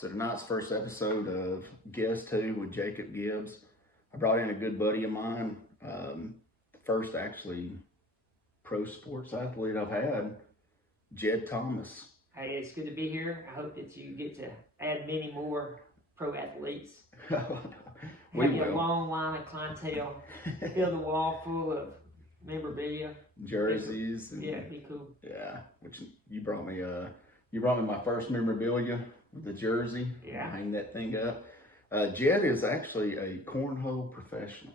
So tonight's first episode of Guess Who with Jacob Gibbs. I brought in a good buddy of mine, first actually pro sports athlete I've had, Jed Thomas. Hey, it's good to be here. I hope that you get to add many more pro athletes. We Have a will. long line of clientele. Fill the wall full of memorabilia. Jerseys. And, Yeah, it'd be cool. Yeah, which you brought me. You brought me my first memorabilia with the jersey. Yeah. Hang that thing up. Jed is actually a cornhole professional,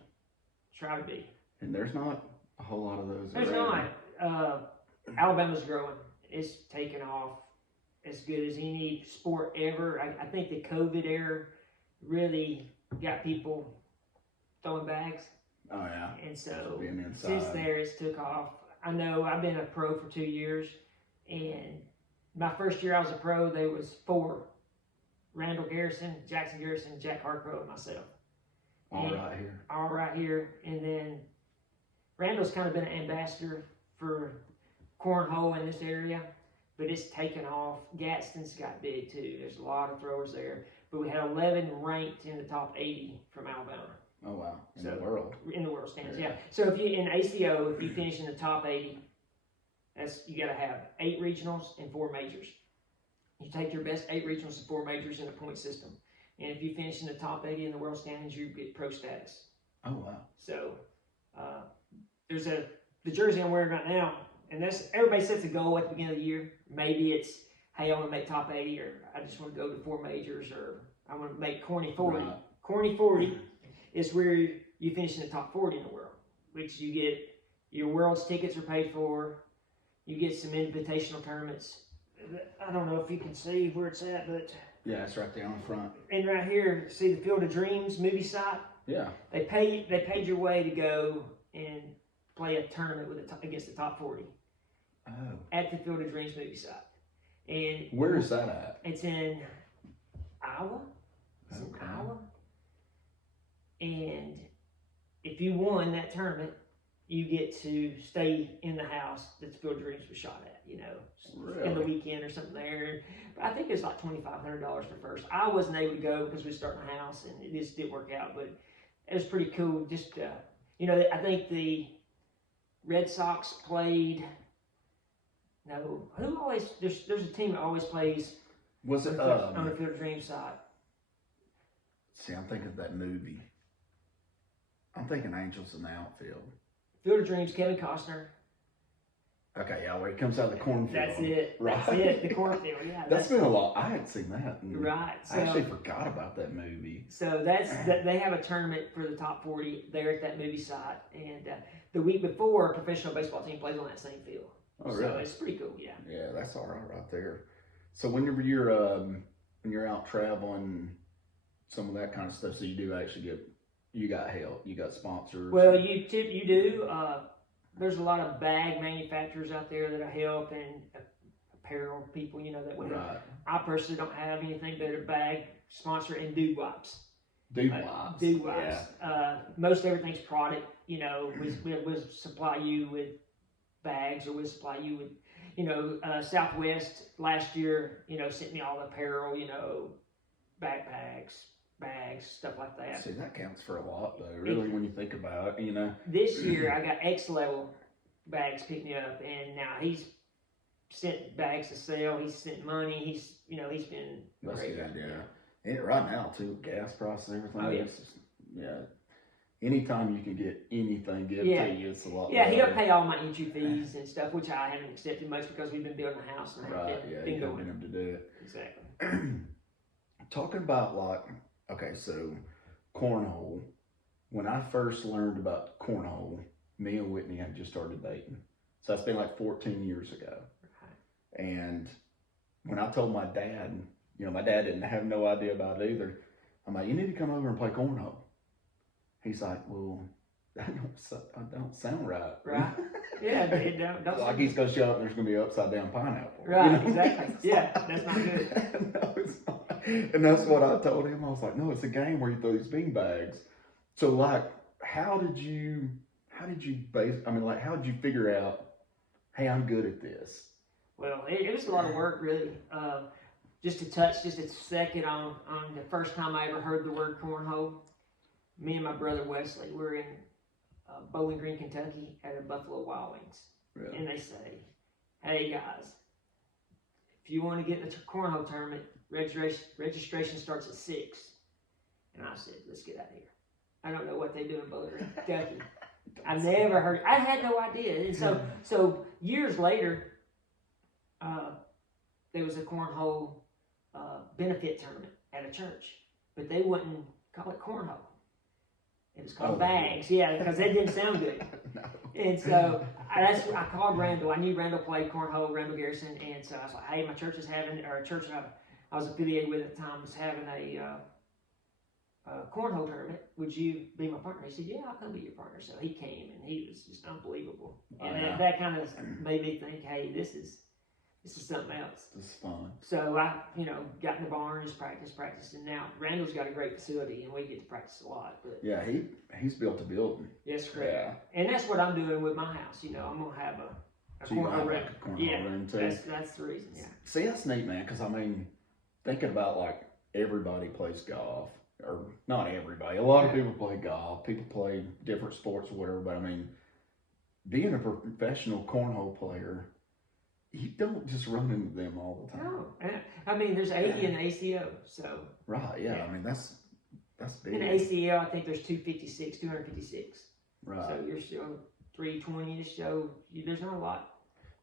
Try to be. and there's not a whole lot of those. There's around. not. Alabama's growing. It's taken off as good as any sport ever. I think the COVID era really got people throwing bags. Oh yeah. And so Being inside. since there, it's took off. I know I've been a pro for 2 years, and my first year I was a pro, there was 4. Randall Garrison, Jackson Garrison, Jack Harcrow, and myself. All And- right here. All right here. And then Randall's kind of been an ambassador for cornhole in this area, but it's taken off. Gadsden's got big too. There's a lot of throwers there. But we had 11 ranked in the top 80 from Alabama. Oh wow. In So- the world. In the world standings, Yeah. yeah. So if you in ACO, if you finish in the top 80, you got to have 8 regionals and 4 majors. You take your best 8 regionals and 4 majors in a point system, and if you finish in the top 80 in the world standings, you get pro status. Oh wow. So there's the jersey I'm wearing right now, and that's everybody sets a goal at the beginning of the year. Maybe it's, hey, I want to make top 80, or I just want to go to 4 majors, or I want to make Corny 40. Right. Corny 40 is where you finish in the top 40 in the world, which you get your world's tickets are paid for. You get some invitational tournaments. I don't know if you can see where it's at, but Yeah, it's right there on the front. and right here, see the Field of Dreams movie site. Yeah. They paid your way to go and play a tournament with against the top 40 Oh. at the Field of Dreams movie site. And Where is that at? it's in Iowa. It's in Okay. Iowa. And if you won that tournament, you get to stay in the house that the Field of Dreams was shot at, in the Really? weekend or something there. But I think it's like $2,500 for first. I wasn't able to go because we were starting a house and it just didn't work out, but it was pretty cool. Just, I think the Red Sox played, there's a team that always plays Was it? on the Field of Dreams side. See, I'm thinking of that movie. I'm thinking Angels in the Outfield. Field of Dreams, Kevin Costner. Okay, yeah, where he comes out of the cornfield. That's it. Right. That's it. The cornfield. Yeah. That's been a lot. I hadn't seen that. right. I actually forgot about that movie. So they have a tournament for the top 40 there at that movie site, and the week before, a professional baseball team plays on that same field. Oh, So really? it's pretty cool. Yeah. Yeah, that's all right there. So whenever you're out traveling, some of that kind of stuff, so you got help, you got sponsors. Well, you do. There's a lot of bag manufacturers out there that help, and apparel people, that would. Right. I personally don't have anything but a bag sponsor and dude wipes. Dude wipes. Dude wipes. Most everything's product. We'll supply you with bags, or we'll supply you with, Southwest last year, sent me all the apparel, backpacks, bags, stuff like that. See, that counts for a lot, though. Really, when you think about it, This year I got X level bags picked me up, and now he's sent bags to sell. He's sent money. He's been That's great. good, yeah. And right now, too, gas prices and everything. Oh, yeah. It's just, yeah. Anytime you can get anything given Yeah. to you, it's a lot Yeah, he'll better. pay all my entry fees and stuff, which I haven't accepted much because we've been building a house and Right, been, yeah, been you haven't going. been able to do it. Exactly. Talking about so cornhole. When I first learned about cornhole, me and Whitney had just started dating. So that's been like 14 years ago. And when I told my dad, my dad didn't have no idea about it either. I'm like, you need to come over and play cornhole. He's like, well, that don't sound right. Right. Yeah, it don't Like he's gonna show up and there's gonna be an upside down pineapple. Right, exactly. It's Yeah, that's not good. No, it's not. And that's what I told him. I was like, no, it's a game where you throw these bean bags. So how did you how did you figure out, hey, I'm good at this? Well, it was a lot of work, really. just to touch just a second on the first time I ever heard the word cornhole. Me and my brother Wesley, we're in Bowling Green, Kentucky, at a Buffalo Wild Wings, Really? and they say, "Hey guys, if you want to get in the cornhole tournament, registration starts at 6." And I said, "Let's get out of here. I don't know what they do in Bowling Green, Kentucky." I never heard. I had no idea. And so years later, there was a cornhole benefit tournament at a church, but they wouldn't call it cornhole. It was called bags, yeah, because that didn't sound good. No. And so I called Randall. I knew Randall played cornhole, Randall Garrison, and so I was like, "Hey, my church is having, or a church I was affiliated with at the time was having a cornhole tournament. Would you be my partner?" He said, "Yeah, I'll come be your partner." So he came, and he was just unbelievable. And that kind of made me think, "Hey, this is something else." This is fun. So I, got in the barn, just practiced, and now Randall's got a great facility, and we get to practice a lot. But Yeah, he's built a building. yes, correct. Yeah. And that's what I'm doing with my house. I'm gonna have a So you cornhole have room. like a cornhole room too. That's the reason. Yeah. See, that's neat, man. Because I mean, thinking about like everybody plays golf, or not everybody. A lot of people play golf. People play different sports or whatever. But I mean, being a professional cornhole player, you don't just run into them all the time. No, I mean there's 80 in the ACO, so. Right. Yeah. I mean that's big. In the ACL, I think there's 256. Right. So you're still 320-ish. So there's not a lot.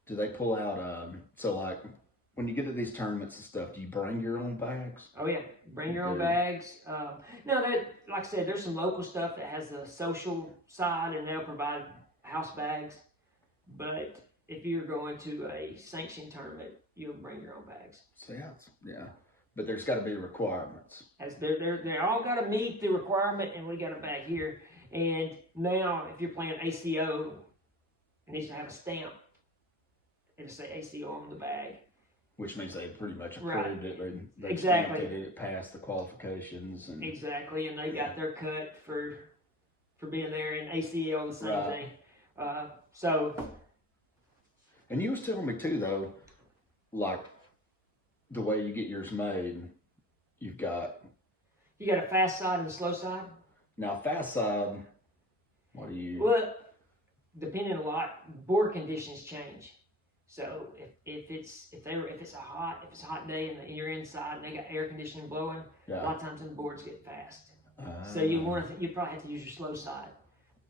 Do they pull out? So like when you get to these tournaments and stuff, do you bring your own bags? Oh yeah, bring your own bags. No, like I said, there's some local stuff that has a social side, and they'll provide house bags. But if you're going to a sanctioned tournament, you'll bring your own bags. So yeah. But there's got to be requirements. As they all got to meet the requirement, and we got a bag here. And now, if you're playing ACO, it needs to have a stamp. It'll say ACO on the bag. Which means they pretty much Right. approved it. They Exactly. stamped it passed the qualifications. And Exactly, and they got their cut for being there. In ACL, the same Right. thing. So. And you was telling me too, though, like the way you get yours made, you got a fast side and a slow side. now fast side. What do you? Well, depending a lot, board conditions change. So if it's a hot day and you're inside and they got air conditioning blowing, a lot of times the boards get fast. So you probably have to use your slow side,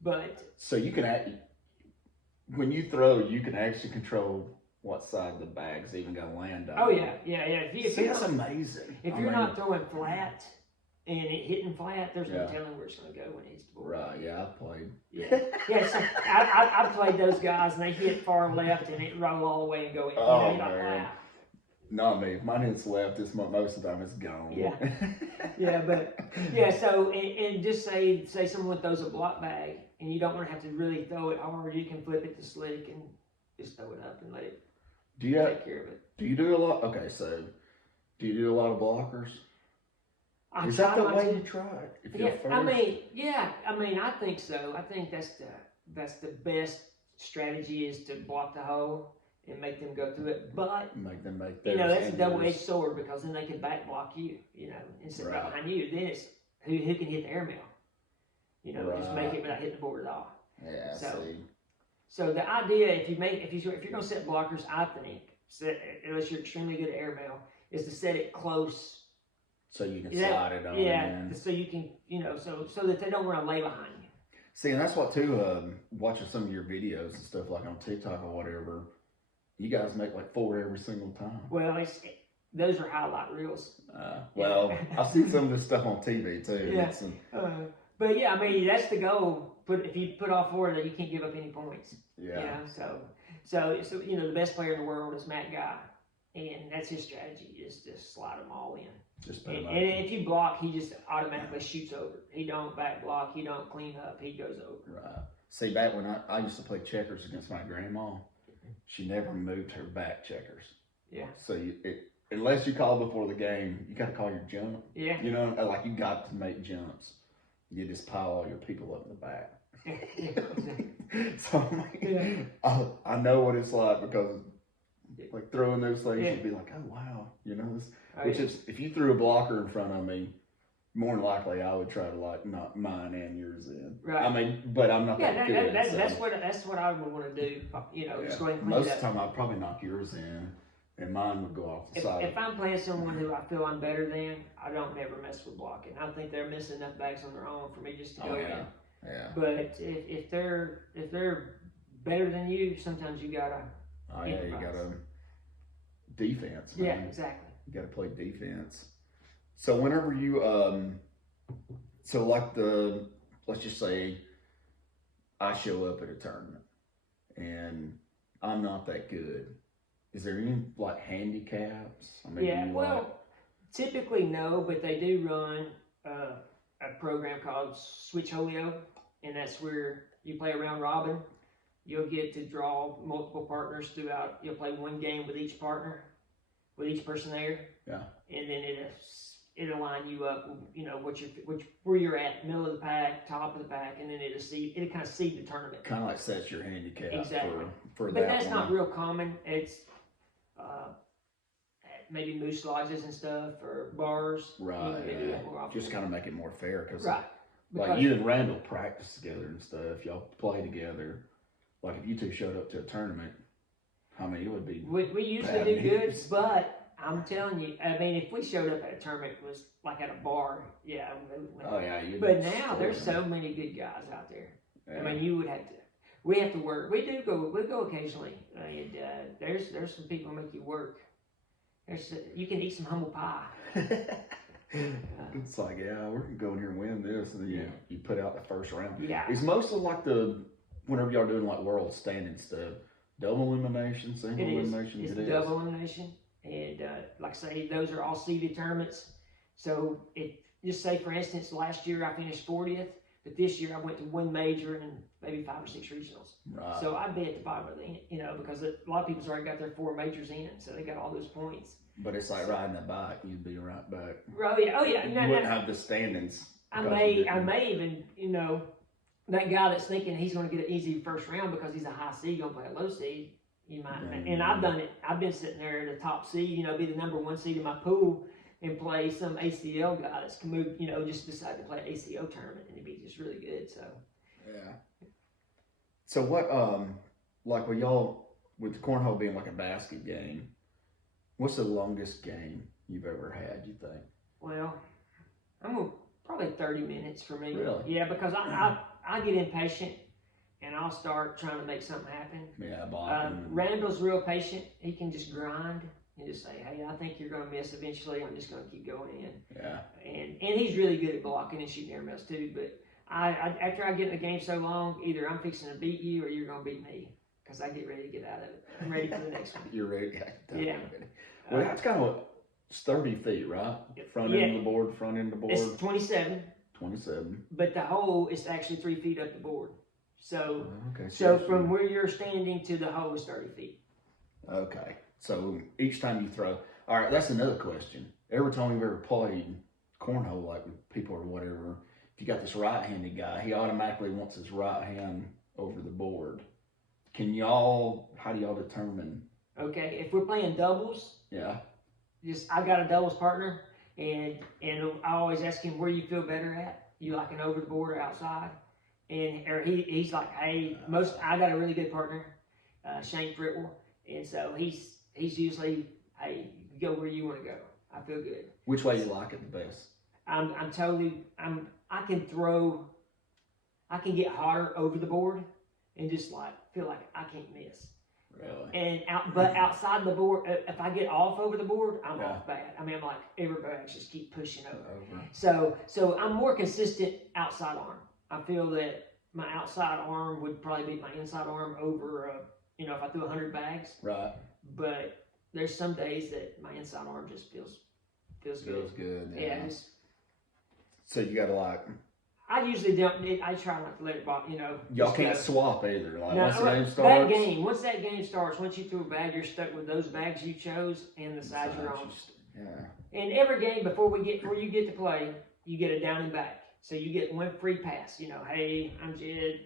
but so you can when you throw, you can actually control what side the bag's even gonna land on. Oh yeah. If See, that's amazing. If you're not throwing flat and it hitting flat, there's no telling where it's gonna go when it hits the board. Right. Yeah, I played. Yeah. So I played those guys and they hit far left and it roll all the way and go in. Oh, you're like, man. wow. Not me. If mine hits left, most of the time it's gone. Yeah. So and just say someone throws a block bag and you don't want to have to really throw it hard. You can flip it to slick and just throw it up and let it take care of it. Do you do a lot? Okay, so do you do a lot of blockers? Is try that the not way to. you try it? If you're first? I mean, I think so. I think that's the best strategy is to block the hole and make them go through it. But make them make that's a double-edged sword because then they can back block you, and sit right behind you. Then it's who can hit the airmail. Just make it without hitting the board at all. Yeah. So the idea, if you're going to set blockers, I think, unless you're extremely good at airmail, is to set it close. So you can slide it on. Yeah. So you can, so that they don't want to lay behind you. See, and that's what too. Watching some of your videos and stuff like on TikTok or whatever, you guys make like 4 every single time. Well, those are highlight reels. Well, I've seen some of this stuff on TV too. Yeah. But yeah, I mean that's the goal. If you put all 4, then you can't give up any points. Yeah. So the best player in the world is Matt Guy, and that's his strategy is to slide them all in. And if you block, he just automatically shoots over. He don't back block. He don't clean up. He goes over. Right. See, back when I used to play checkers against my grandma, she never moved her back checkers. Yeah. So unless you call before the game, you got to call your jump. Yeah. Like you got to make jumps. You just pile all your people up in the back. So I'm like, I know what it's like because like throwing those things, Yeah. you'd be like, oh wow, you know this. Oh, Which yeah. is, if you threw a blocker in front of me, more than likely I would try to like knock mine and yours in. Right. I mean, but I'm not Yeah, that good. that's what I would want to do. You know, just go ahead and clean Most it of the up. time I'd probably knock yours in, and mine would go off the side. If I'm playing someone who I feel I'm better than, I don't never mess with blocking. I think they're missing enough bags on their own for me just to go in. Yeah. But if they're better than you, sometimes you gotta. Oh yeah, you gotta defense. Man. Yeah, exactly. You gotta play defense. So whenever you so like let's just say I show up at a tournament and I'm not that good. Is there any like handicaps? I mean, Yeah, well, typically no, but they do run a program called Switch Holio, and that's where you play a round robin. You'll get to draw multiple partners throughout. You'll play one game with each partner, with each person there. Yeah. And then it'll line you up. You know where you're at, middle of the pack, top of the pack, and then it'll kind of seed the tournament. Kind of like sets your handicap Exactly. for that. But that's one. not real common. It's maybe moose lodges and stuff or bars. Right. They do that more often. Just kind of make it more fair because Right. like you and Randall practice together and stuff. Y'all play together. Like if you two showed up to a tournament, I mean, it would be. We usually do good, but I'm telling you, I mean, if we showed up at a tournament, it was like at a bar, yeah. Oh yeah. But now there's so many good guys out there. Yeah. I mean, you would have to. We have to work. We go occasionally, and there's some people who make you work. You can eat some humble pie. It's like, yeah, we're gonna go in here and win this, and then you put out the first round. Yeah. It's mostly like whenever y'all doing like world standing stuff, double elimination, single elimination. It's double elimination, and like I say, those are all seeded tournaments. So just say for instance, last year I finished 40th, but this year I went to one major and maybe 5 or 6 regionals. Right. So I'd be at the bottom of the, because a lot of people's already got their 4 majors in, so they got all those points. But it's like riding a bike, you'd be right back. Oh yeah. You wouldn't have the standings. I may even, that guy that's thinking he's going to get an easy first round because he's a high seed, going to play a low seed. You might, and I've done it. I've been sitting there at the top seed, be the number 1 seed in my pool and play some ACL guy that's moved, just decide to play an ACO tournament and it'd be just really good. So. Yeah. So what, like with y'all, with the cornhole being like a basket game, what's the longest game you've ever had, you think? Well, probably 30 minutes for me. Really? Yeah, because I get impatient and I'll start trying to make something happen. Yeah, Randall's real patient. He can just grind and just say, hey, I think you're going to miss eventually. I'm just going to keep going in. Yeah. And he's really good at blocking and shooting airmails too. But after I get in the game so long, either I'm fixing to beat you or you're going to beat me because I get ready to get out of it. I'm ready for the next one. You're ready? Yeah. Well, that's kind of 30 feet, right? Front end of the board, front end of the board. It's 27. 27. But the hole is actually 3 feet up the board. So, okay. So from where you're standing to the hole is 30 feet. Okay. So each time you throw, all right, that's another question. Every time you've ever played cornhole, like with people or whatever, if you got this right-handed guy, he automatically wants his right hand over the board. How do y'all determine? Okay, if we're playing doubles, yeah, I got a doubles partner, and I always ask him where you feel better at. You like an over the board or outside? Or he's like, hey, I got a really good partner, Shane Fritwell, and so he's usually, hey, go where you want to go. I feel good. Which way you like it the best? I can get harder over the board and just like feel like I can't miss. Really? But outside the board, if I get off over the board, I'm off bad. I mean, I'm like everybody just keep pushing over. So I'm more consistent outside arm. I feel that my outside arm would probably beat my inside arm over, if I threw 100 bags. Right. But there's some days that my inside arm just feels good. Feels good. Yeah. So you got to like. I usually don't. I try not to let it bother. Y'all can't swap either. Like once the game starts. Once that game starts, once you throw a bag, you're stuck with those bags you chose and the sides you're on. Yeah. And every game before you get to play, you get a down and back. So you get one free pass. Hey, I'm Jed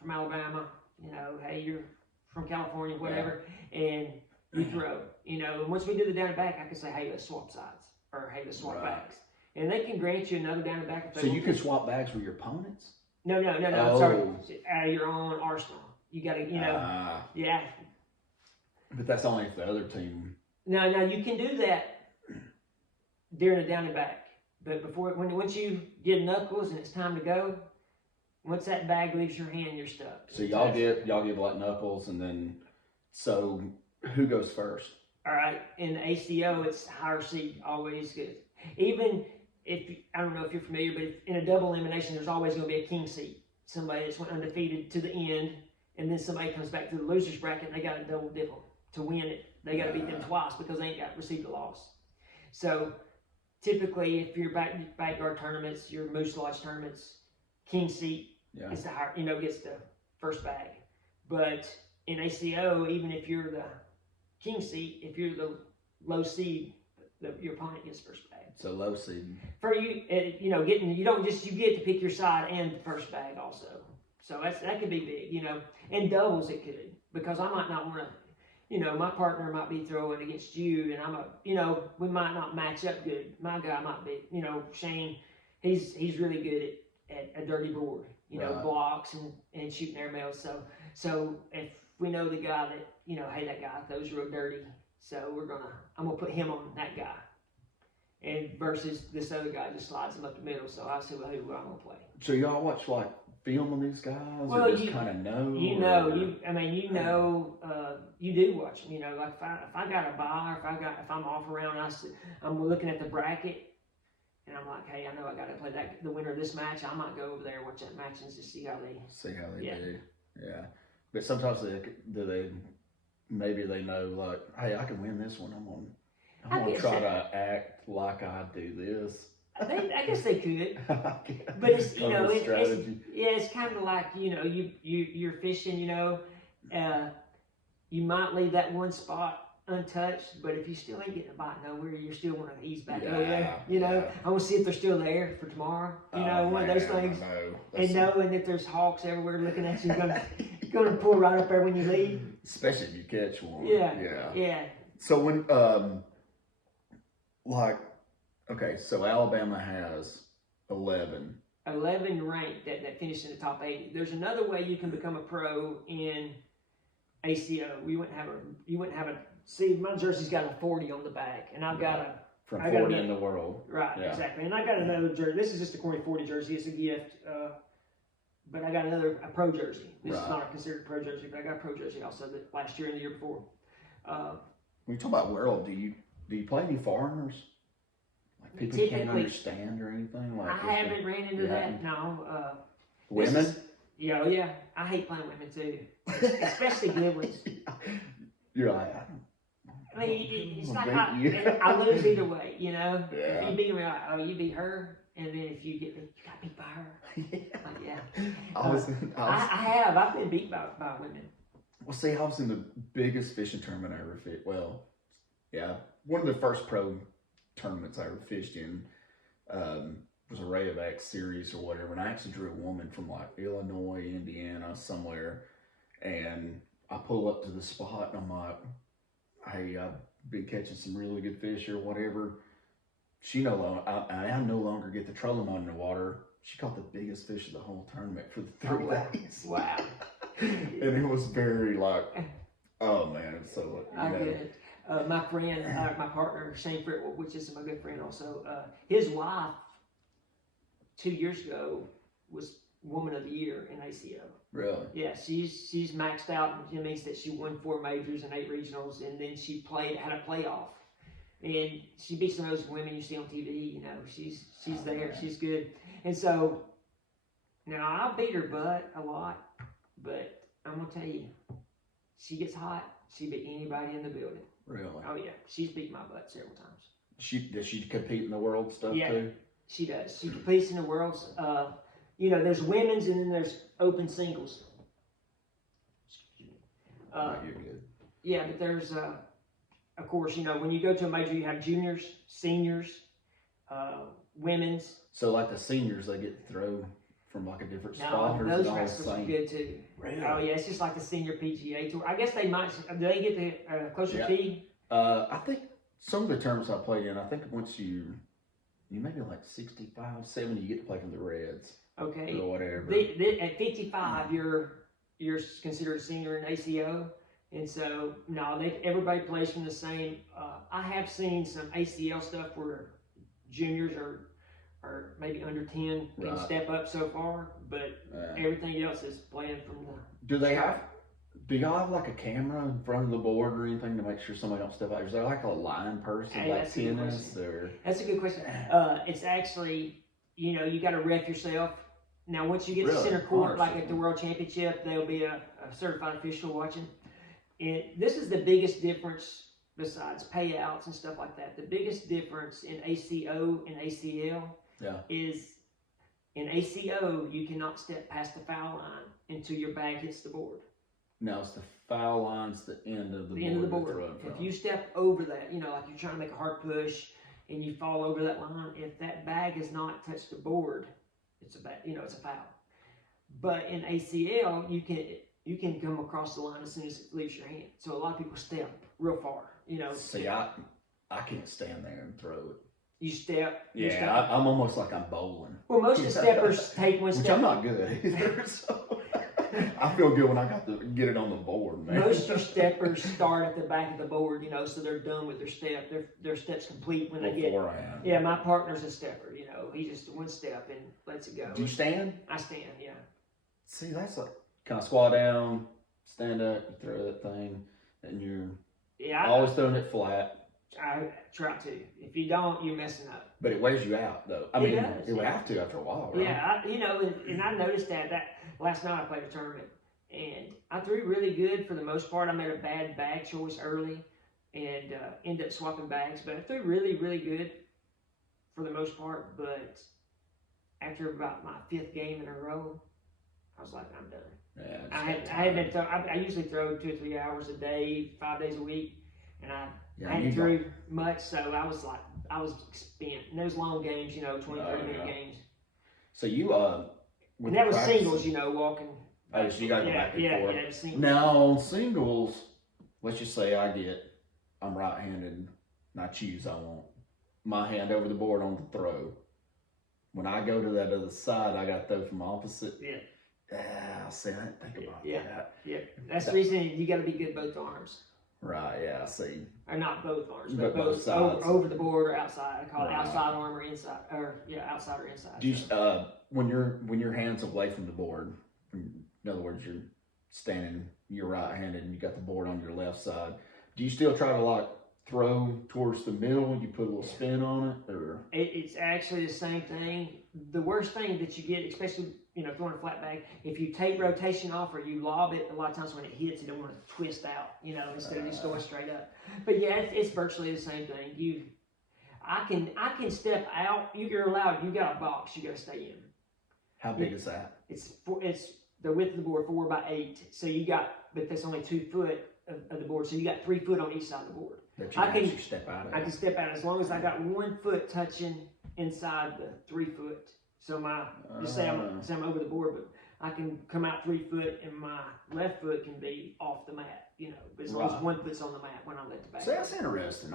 from Alabama. Hey, you're from California, whatever. Yeah. And you throw. You know, and once we do the down and back, I can say, hey, let's swap sides, or hey, let's swap bags, and they can grant you another down and back. If they So want you can swap bags with your opponents? No. I'm sorry. Out of your own arsenal, you got to, you know, yeah. But that's only if the other team. No, you can do that during the down and back, but once you get knuckles and it's time to go, once that bag leaves your hand, you're stuck. So y'all give like knuckles, and then so who goes first? All right, in the ACO, it's higher seed, always good. Even if I don't know if you're familiar, but in a double elimination, there's always going to be a king seed, somebody that's went undefeated to the end, and then somebody comes back to the losers bracket and they got to double dip them to win it. They got to beat them twice because they ain't got received a loss. So typically, if you're backyard tournaments, your Moose Lodge tournaments, king seat is the higher, you know, gets the first bag. But in ACO, even if you're the king seat, if you're the low seed, your opponent gets first bag. So low seed. For you, you know, you get to pick your side and the first bag also. So that could be big, you know. And doubles it could, because I might not want to, you know, my partner might be throwing against you, and you know, we might not match up good. My guy might be, you know, Shane, he's really good at a dirty board, you know, blocks and shooting airmails. So if we know the guy that, you know, hey, that guy throws real dirty, so I'm gonna put him on that guy, and versus this other guy just slides him up the middle. So I see who I'm gonna play. So y'all watch like film of these guys? Well, or just kind of know. You do watch them. You know, like if I got a bye, or if I'm off around, I'm looking at the bracket. And I'm like, hey, I know I got to play the winner of this match. I might go over there and watch that match and just see how they do. Yeah. But sometimes maybe they know, like, hey, I can win this one. I'm gonna try to act like I do this. I guess they could, but it's, you know, it's kind of like, you know, you're fishing, you know, you might leave that one spot untouched, but if you still ain't getting a bite nowhere, you still want to ease back over there. You know, I want to see if they're still there for tomorrow. You know, one of those things. And knowing that there's hawks everywhere looking at you, gonna pull right up there when you leave. Especially if you catch one. Yeah. So when okay, so Alabama has 11 ranked that finished in the top 80. There's another way you can become a pro in ACO. You wouldn't have a see, my jersey's got a 40 on the back, and I've got from 40 in the world. Right, exactly. And I got another jersey. This is just a Corny 40 jersey. It's a gift. But I got a pro jersey. This is not considered a pro jersey, but I got a pro jersey also that last year and the year before. When you talk about world, do you play any foreigners? Like people can't understand or anything? Like I haven't ran into that. No. Women? Yeah. I hate playing women too, especially good ones. You're like, I mean, it's like I lose either way, you know. Yeah. If you beat me, you beat her, and then if you get me, you got beat by her. I've been beat by women. Well, see, I was in the biggest fishing tournament I ever fished. Well, yeah, one of the first pro tournaments I ever fished in was a Rayovac series or whatever, and I actually drew a woman from like Illinois, Indiana, somewhere, and I pull up to the spot and I'm like, hey, I've been catching some really good fish or whatever. I no longer get the trolling on in the water. She caught the biggest fish of the whole tournament for the 3 days. Wow. And it was very like, oh man, it's so, I get it. My friend, my partner, Shane Fritt, which is my good friend also, his wife 2 years ago was Woman of the Year in ACO. Really? Yeah, she's maxed out, and it means that she won 4 majors and 8 regionals, and then she had a playoff. And she beats some of those women you see on TV, you know, she's there, she's good. And so, now I beat her butt a lot, but I'm going to tell you, she gets hot, she beat anybody in the building. Really? Oh yeah, she's beat my butt several times. Does she compete in the world stuff too? She does. She competes in the worlds. You know, there's women's and then there's open singles. You're good. Yeah, but there's, of course, you know, when you go to a major, you have juniors, seniors, women's. So like the seniors, they get to throw from like a different No, spot, or is those it all the wrestlers are same? good too. Really? Oh yeah, it's just like the senior PGA tour. I guess they might. Do they get the closer Yeah. tee? I think some of the tournaments I played in, I think once you maybe like 65, 70, you get to play for the Reds Okay. or whatever. At 55, you're considered a senior in ACO, and so no, everybody plays from the same. I have seen some ACL stuff where juniors or maybe under 10 can step up so far, but everything else is playing from the. Do y'all have like a camera in front of the board or anything to make sure somebody don't step out? Is there like a line person like tennis or? That's a good question. It's actually, you got to ref yourself. Now, once you get to center court, like at the World Championship, there'll be a certified official watching. And this is the biggest difference besides payouts and stuff like that. The biggest difference in ACO and ACL is in ACO, you cannot step past the foul line until your bag hits the board. No, it's the foul line's the end of the board. The end of the board. If you step over that, like you're trying to make a hard push and you fall over that line, if that bag has not touched the board, it's a foul. But in ACL, you can come across the line as soon as it leaves your hand. So a lot of people step real far. See, I can't stand there and throw it. You step. Yeah, I'm almost like I'm bowling. Well, most of the steppers take one step. Which I'm not good either. So I feel good when I got to get it on the board, man. Most of your steppers start at the back of the board, so they're done with their step. Their step's complete when they get. Yeah, my partner's a stepper. He just one step and lets it go. Do you stand? I stand. Yeah. See, that's like kind of squat down, stand up, you throw that thing, and you're always throwing it flat. I try to. If you don't, you're messing up. But it wears you out, though. I mean, it would have to after a while, right? Yeah, and I noticed that last night I played a tournament, and I threw really good for the most part. I made a bad bag choice early, and ended up swapping bags. But I threw really, really good for the most part. But after about my 5th game in a row, I was like, I'm done. Yeah, I usually throw 2 or 3 hours a day, 5 days a week, and I hadn't threw much, so I was spent. And those long games, 20, 30-minute games. So you and that was singles, walking. Oh, so you gotta go back and forth. Yeah, singles. Now on singles, let's just say I'm right-handed, and I choose I want my hand over the board on the throw. When I go to that other side, I got to throw from opposite. Yeah. See, I didn't think about that. Yeah, that's the reason you got to be good both arms. Right, yeah, I see. Or not both arms, but both sides. Over the board or outside. I call it outside arm or inside, outside or inside. Do you, when your hand's away from the board, in other words, you're standing, you're right-handed, and you got the board on your left side, do you still try to throw towards the middle? You put a little spin on it, or it's actually the same thing. The worst thing that you get, especially throwing a flat bag, if you take rotation off or you lob it, a lot of times when it hits, you don't want to twist out, instead of just going straight up. But yeah, it's virtually the same thing. I can step out. You're allowed. You got a box. You got to stay in. How big is that? It's the width of the board 4 by 8. So but that's only 2 foot of the board. So you got 3 foot on each side of the board. That you can actually step out of. I can step out as long as I got 1 foot touching inside the 3 foot. So just say I'm over the board, but I can come out 3 foot and my left foot can be off the mat, but as long as 1 foot's on the mat when I let the bag. So that's interesting.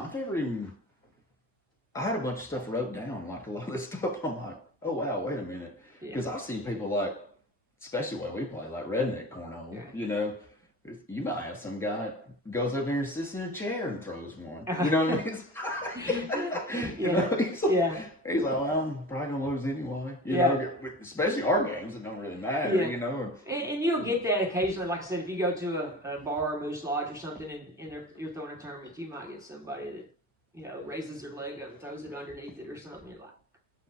I had a bunch of stuff wrote down, like a lot of this stuff. I'm like, oh wow, wait a minute. Because I see people especially when we play, like redneck cornhole, you might have some guy goes up there and sits in a chair and throws one. You know what I mean? He's like, well, I'm probably gonna lose anyway. You know, especially our games, it don't really matter. And you'll get that occasionally. Like I said, if you go to a bar or Moose Lodge or something, and you're throwing a tournament, you might get somebody that raises their leg up and throws it underneath it or something. You're like,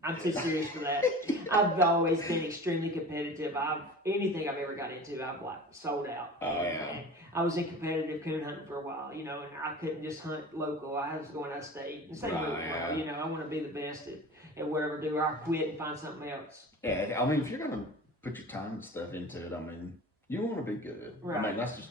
I'm too serious for that. I've always been extremely competitive. Anything I've ever got into, I've sold out. Oh yeah. And I was in competitive coon hunting for a while, and I couldn't just hunt local. I was going out of state. And same with I want to be the best at wherever I do, or I quit and find something else. Yeah, I mean, if you're gonna put your time and stuff into it, I mean, you want to be good. Right. I mean, that's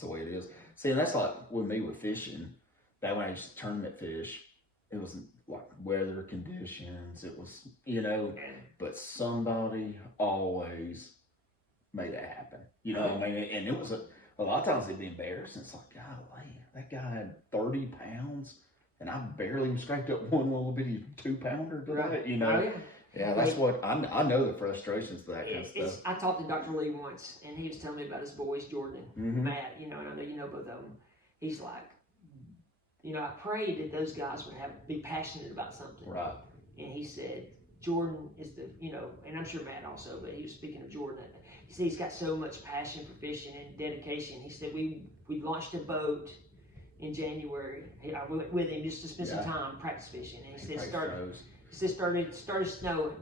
the way it is. See, and that's like with me with fishing. That when I just tournament fish, it was like weather conditions. It was, you know, but somebody always made it happen. You know what I mean? And it was a lot of times it'd be embarrassing. It's like, golly, that guy had 30 pounds and I barely scraped up one little bitty 2-pounder today. Right. You know? Oh, yeah. Yeah, that's what I know the frustrations of that kind of stuff. I talked to Dr. Lee once, and he was telling me about his boys, Jordan and Matt. You know, and I know you know both of them. He's like, you know, I prayed that those guys would be passionate about something. Right. And he said, Jordan is the, you know, and I'm sure Matt also, but he was speaking of Jordan. He said he's got so much passion for fishing and dedication. He said we launched a boat in January. I went with him just to spend some time practice fishing. And he said started snowing,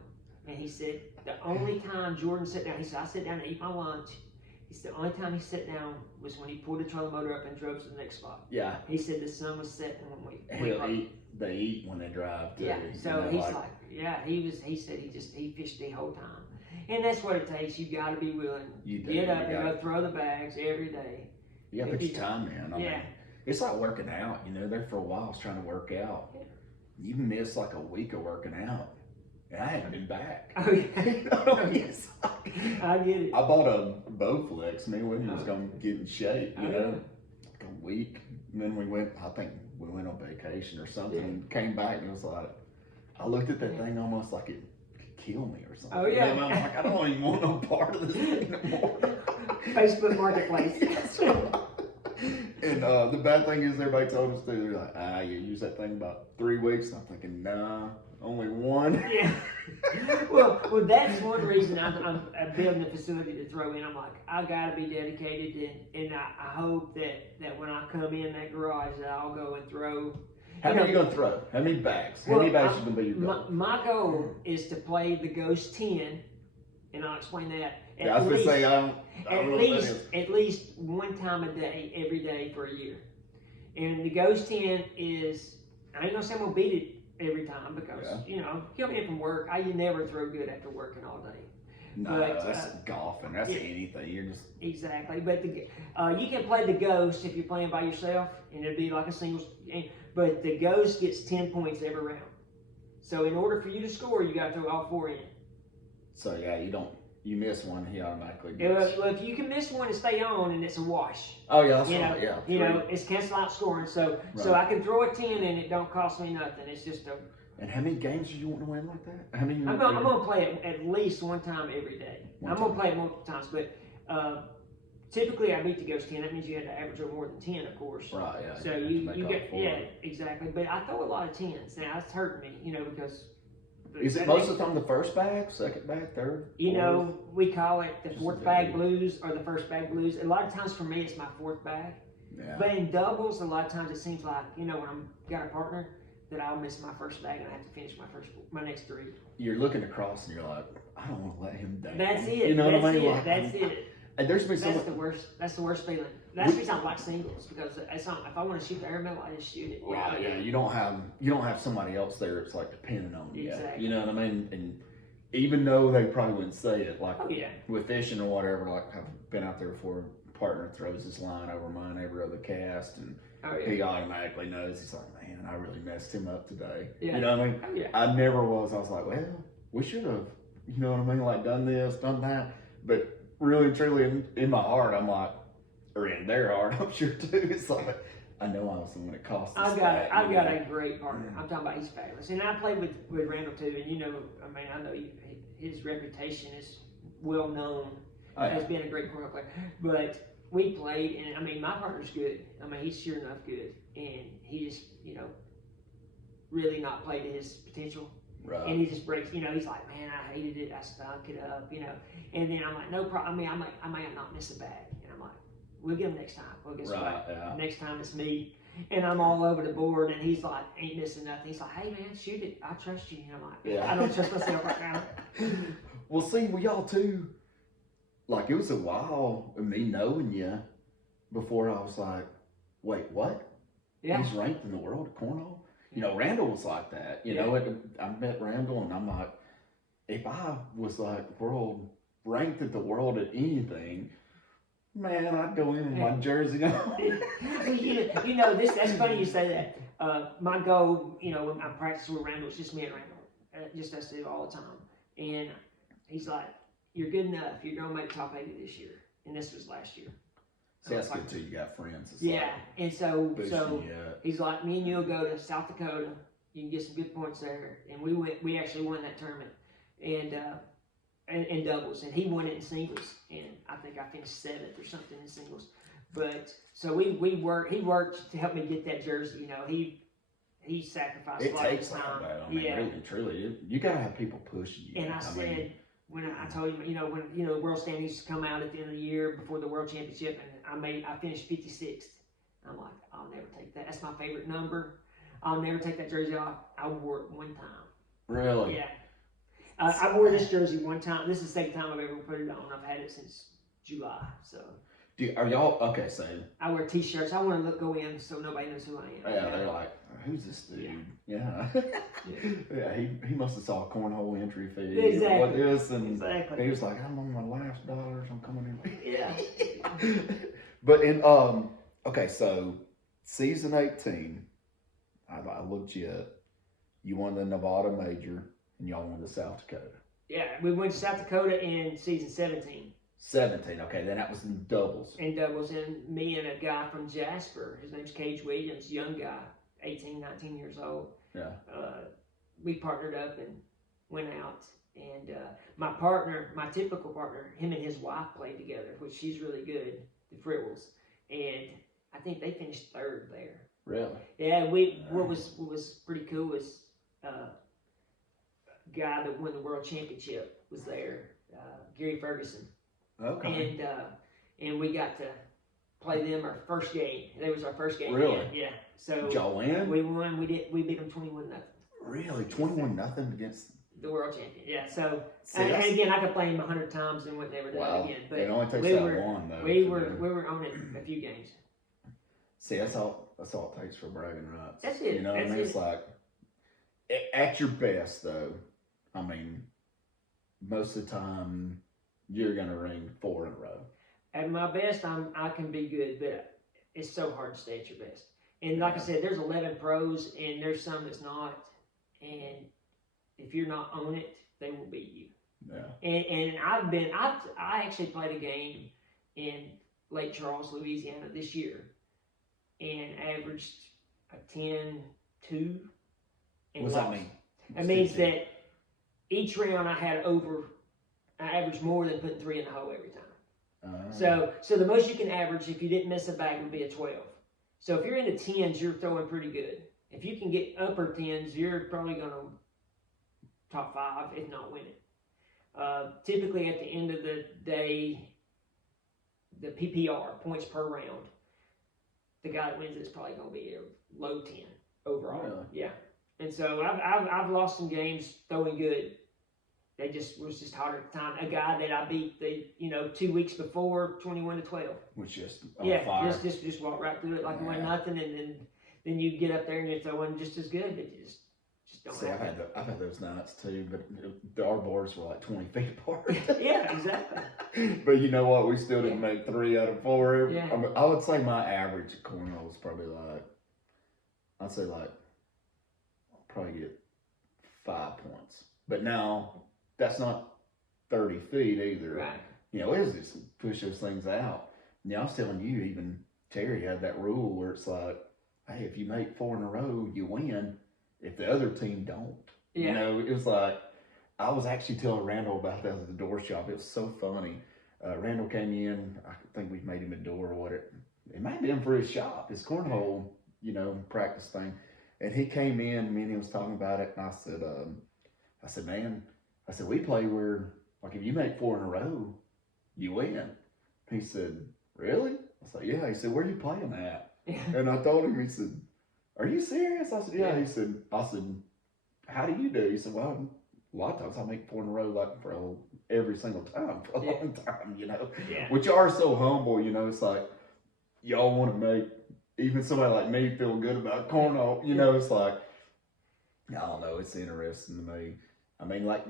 and he said the only time Jordan sat down, he said I sat down to eat my lunch. He said the only time he sat down was when he pulled the trolling motor up and drove to the next spot. Yeah. He said the sun was setting when they eat when they drive too. Yeah. So he's like, he said he fished the whole time. And that's what it takes. You got to be willing. You get up and go throw the bags every day. You got to put your time in. I mean, it's like working out. You know, there for a while I was trying to work out. Yeah. You miss like a week of working out. And I haven't been back. Oh, yeah. Yes. I get it. I bought a Bowflex. Me and Whitney was going to get in shape, you know, like a week. And then I think we went on vacation or something and came back and it was like, I looked at that thing almost like it could kill me or something. Oh, yeah. And I'm like, I don't even want no part of this thing anymore. Facebook Marketplace. And the bad thing is everybody told us to, they're like, you use that thing about 3 weeks. And I'm thinking, nah, only one. Yeah. well, that's one reason I'm building a facility to throw in. I'm like, I gotta be dedicated, and I hope that when I come in that garage, that I'll go and throw. How many are you gonna throw? How many bags? How many bags are gonna be your goal? My goal is to play the Ghost 10, and I'll explain that. I was gonna say at least one time a day, every day for a year. And the Ghost 10 is, I ain't gonna say I'm gonna beat it every time because, you know, coming in from work, you never throw good after working all day. No, that's golfing. That's anything. You're just... Exactly. But you can play the Ghost if you're playing by yourself, and it'll be like a singles game. But the Ghost gets 10 points every round. So in order for you to score, you got to throw all 4 in. So, yeah, you miss one, he automatically gets. Well, if you can miss one and stay on, and it's a wash. Oh, yeah, that's right, yeah. You know, it's cancel out scoring. So I can throw a 10 and it don't cost me nothing. It's just a... And how many games do you want to win like that? How many? I'm going to play it at least one time every day. I'm going to play it multiple times, but typically I beat the Ghost 10. That means you had to average more than 10, of course. Right, yeah. So you get, exactly. But I throw a lot of 10s. Now, it's hurting me, you know, because... Is it most of the time the first bag, second bag, third? You know, we call it the fourth bag blues or the first bag blues. A lot of times for me, it's my fourth bag. Yeah. But in doubles, a lot of times it seems like, you know, when I'm got a partner, that I'll miss my first bag and I have to finish my next 3. You're looking across and you're like, I don't want to let him down. That's it. You know what I mean? That's it. And there's been that's the worst. That's the worst feeling. That's the reason I like singles, because if I want to shoot the air metal, I just shoot it. Right. Yeah. You don't have somebody else there. It's like depending on you. Exactly. You know what I mean? And even though they probably wouldn't say it, like yeah. with fishing or whatever, like I've been out there before. Partner throws his line over mine every other cast, and he automatically knows. He's like, man, I really messed him up today. Yeah. You know what I mean? Yeah. I never was. I was like, well, we should have, you know what I mean? Like done this, done that. But really and truly in my heart, I'm like, or in their heart, I'm sure too. It's like, I know I was the one that cost us. I've got a great partner. I'm talking about he's fabulous. And I played with Randall too, and you know, I mean, I know his reputation is well known as being a great cornhole player. But we played, and I mean, my partner's good. I mean, he's sure enough good, and he just, you know, really not played to his potential. Right. And he just breaks, you know, he's like, man, I hated it. I stunk it up, you know. And then I'm like, no problem. I mean, I might not miss a bag. And I'm like, we'll get him next time. Well, guess what? Yeah. Next time it's me. And I'm all over the board, and he's like, ain't missing nothing. He's like, hey, man, shoot it. I trust you. And I'm like, I don't trust myself right now. Well, see, with y'all too, like, it was a while of me knowing you before I was like, wait, what? Yeah. He's ranked in the world at cornhole? You know, Randall was like that. You know, I met Randall, and I'm like, if I was like world ranked at the world at anything, man, I'd go in with my jersey on. You know, that's funny you say that. My goal, when I practice with Randall, it's just me and Randall, just us two all the time. And he's like, "You're good enough. You're gonna make top 80 this year." And this was last year. See, that's good too. You got friends. It's yeah, and so you up. he's like, "Me and you'll go to South Dakota. You can get some good points there." And we went. We actually won that tournament, and doubles, and he won it in singles. And I think I finished 7th or something in singles. But so we worked. He worked to help me get that jersey. He sacrificed It a lot of takes his like time. that. I mean, really, truly, you gotta have people pushing you. And I said, when I told him, when the World Standings used to come out at the end of the year before the World Championship, and I finished 56th. I'm like, I'll never take that. That's my favorite number. I'll never take that jersey off. I wore it one time. Really? Yeah. I wore this jersey one time. This is the second time I've ever put it on. I've had it since July. So. Are y'all okay? So I wear T-shirts. I want to go in so nobody knows who I am. Yeah, they're like, "Who's this dude?" Yeah, yeah. He must have saw a cornhole entry fee. Exactly. What this and exactly. he was like, "I'm on my last dollars. I'm coming in." Yeah. But in okay, so season 18, I looked you up. You won the Nevada Major, and y'all won the South Dakota. Yeah, we went to South Dakota in season 17. 17, okay, then that was in doubles. In doubles, and me and a guy from Jasper, his name's Cage Williams, young guy, 18, 19 years old. Yeah. We partnered up and went out. And my typical partner, him and his wife played together, which she's really good, the Frills. And I think they finished 3rd there. Really? Yeah, what was pretty cool was guy that won the World Championship was there, Gary Ferguson. Okay. And we got to play them our first game. That was our first game. Really? Yeah. So did y'all win? We won. We beat them 21-0. Really? 21-0 against the world champion. Yeah. So See, and again, I could play him 100 times and would never do it again. But it only takes one though. We were on it a few games. See, that's all it takes for bragging rights. That's it. You know what I mean? It's like at your best though. I mean, most of the time you're gonna ring 4 in a row. At my best, I can be good, but it's so hard to stay at your best. And like I said, there's 11 pros, and there's some that's not. And if you're not on it, they will beat you. Yeah. And I actually played a game in Lake Charles, Louisiana this year, and averaged a 10-2. What does that mean? It means that each round I averaged more than putting 3 in the hole every time. So the most you can average if you didn't miss a bag would be a 12. So if you're in the 10s, you're throwing pretty good. If you can get upper 10s, you're probably going to top 5, if not win it. Typically at the end of the day, the PPR, points per round, the guy that wins it is probably going to be a low 10 overall. Really? Yeah. And so I've lost some games throwing good. They was just hard at the time. A guy that I beat 2 weeks before, 21-12. Was just fire. Just walk right through it like it wasn't nothing, and then you get up there and you're throwing just as good, but you just don't. See, I've had those nights too, but our boards were like 20 feet apart. Yeah, exactly. But you know what? We still didn't make 3 out of 4. Yeah. I would say my average at cornhole is probably probably get 5 points. But now that's not 30 feet either. Right. You know, it's just push those things out. Now I was telling you, even Terry had that rule where it's like, hey, if you make 4 in a row, you win. If the other team don't. Yeah. You know, it was like, I was actually telling Randall about that at the door shop. It was so funny. Randall came in, I think we made him a door or what it might have been for his shop, his cornhole, practice thing. And he came in, me and he was talking about it, and I said, man, we play where, like, if you make 4 in a row, you win. He said, really? I said, yeah. He said, where are you playing at? And I told him, he said, are you serious? I said, yeah. He said, how do you do? He said, well, a lot of times I make 4 in a row, like, for every single time, for a long time, Yeah. Which you are so humble, it's like, y'all want to make even somebody like me feel good about cornhole, it's like, I don't know, it's interesting to me. I mean, like,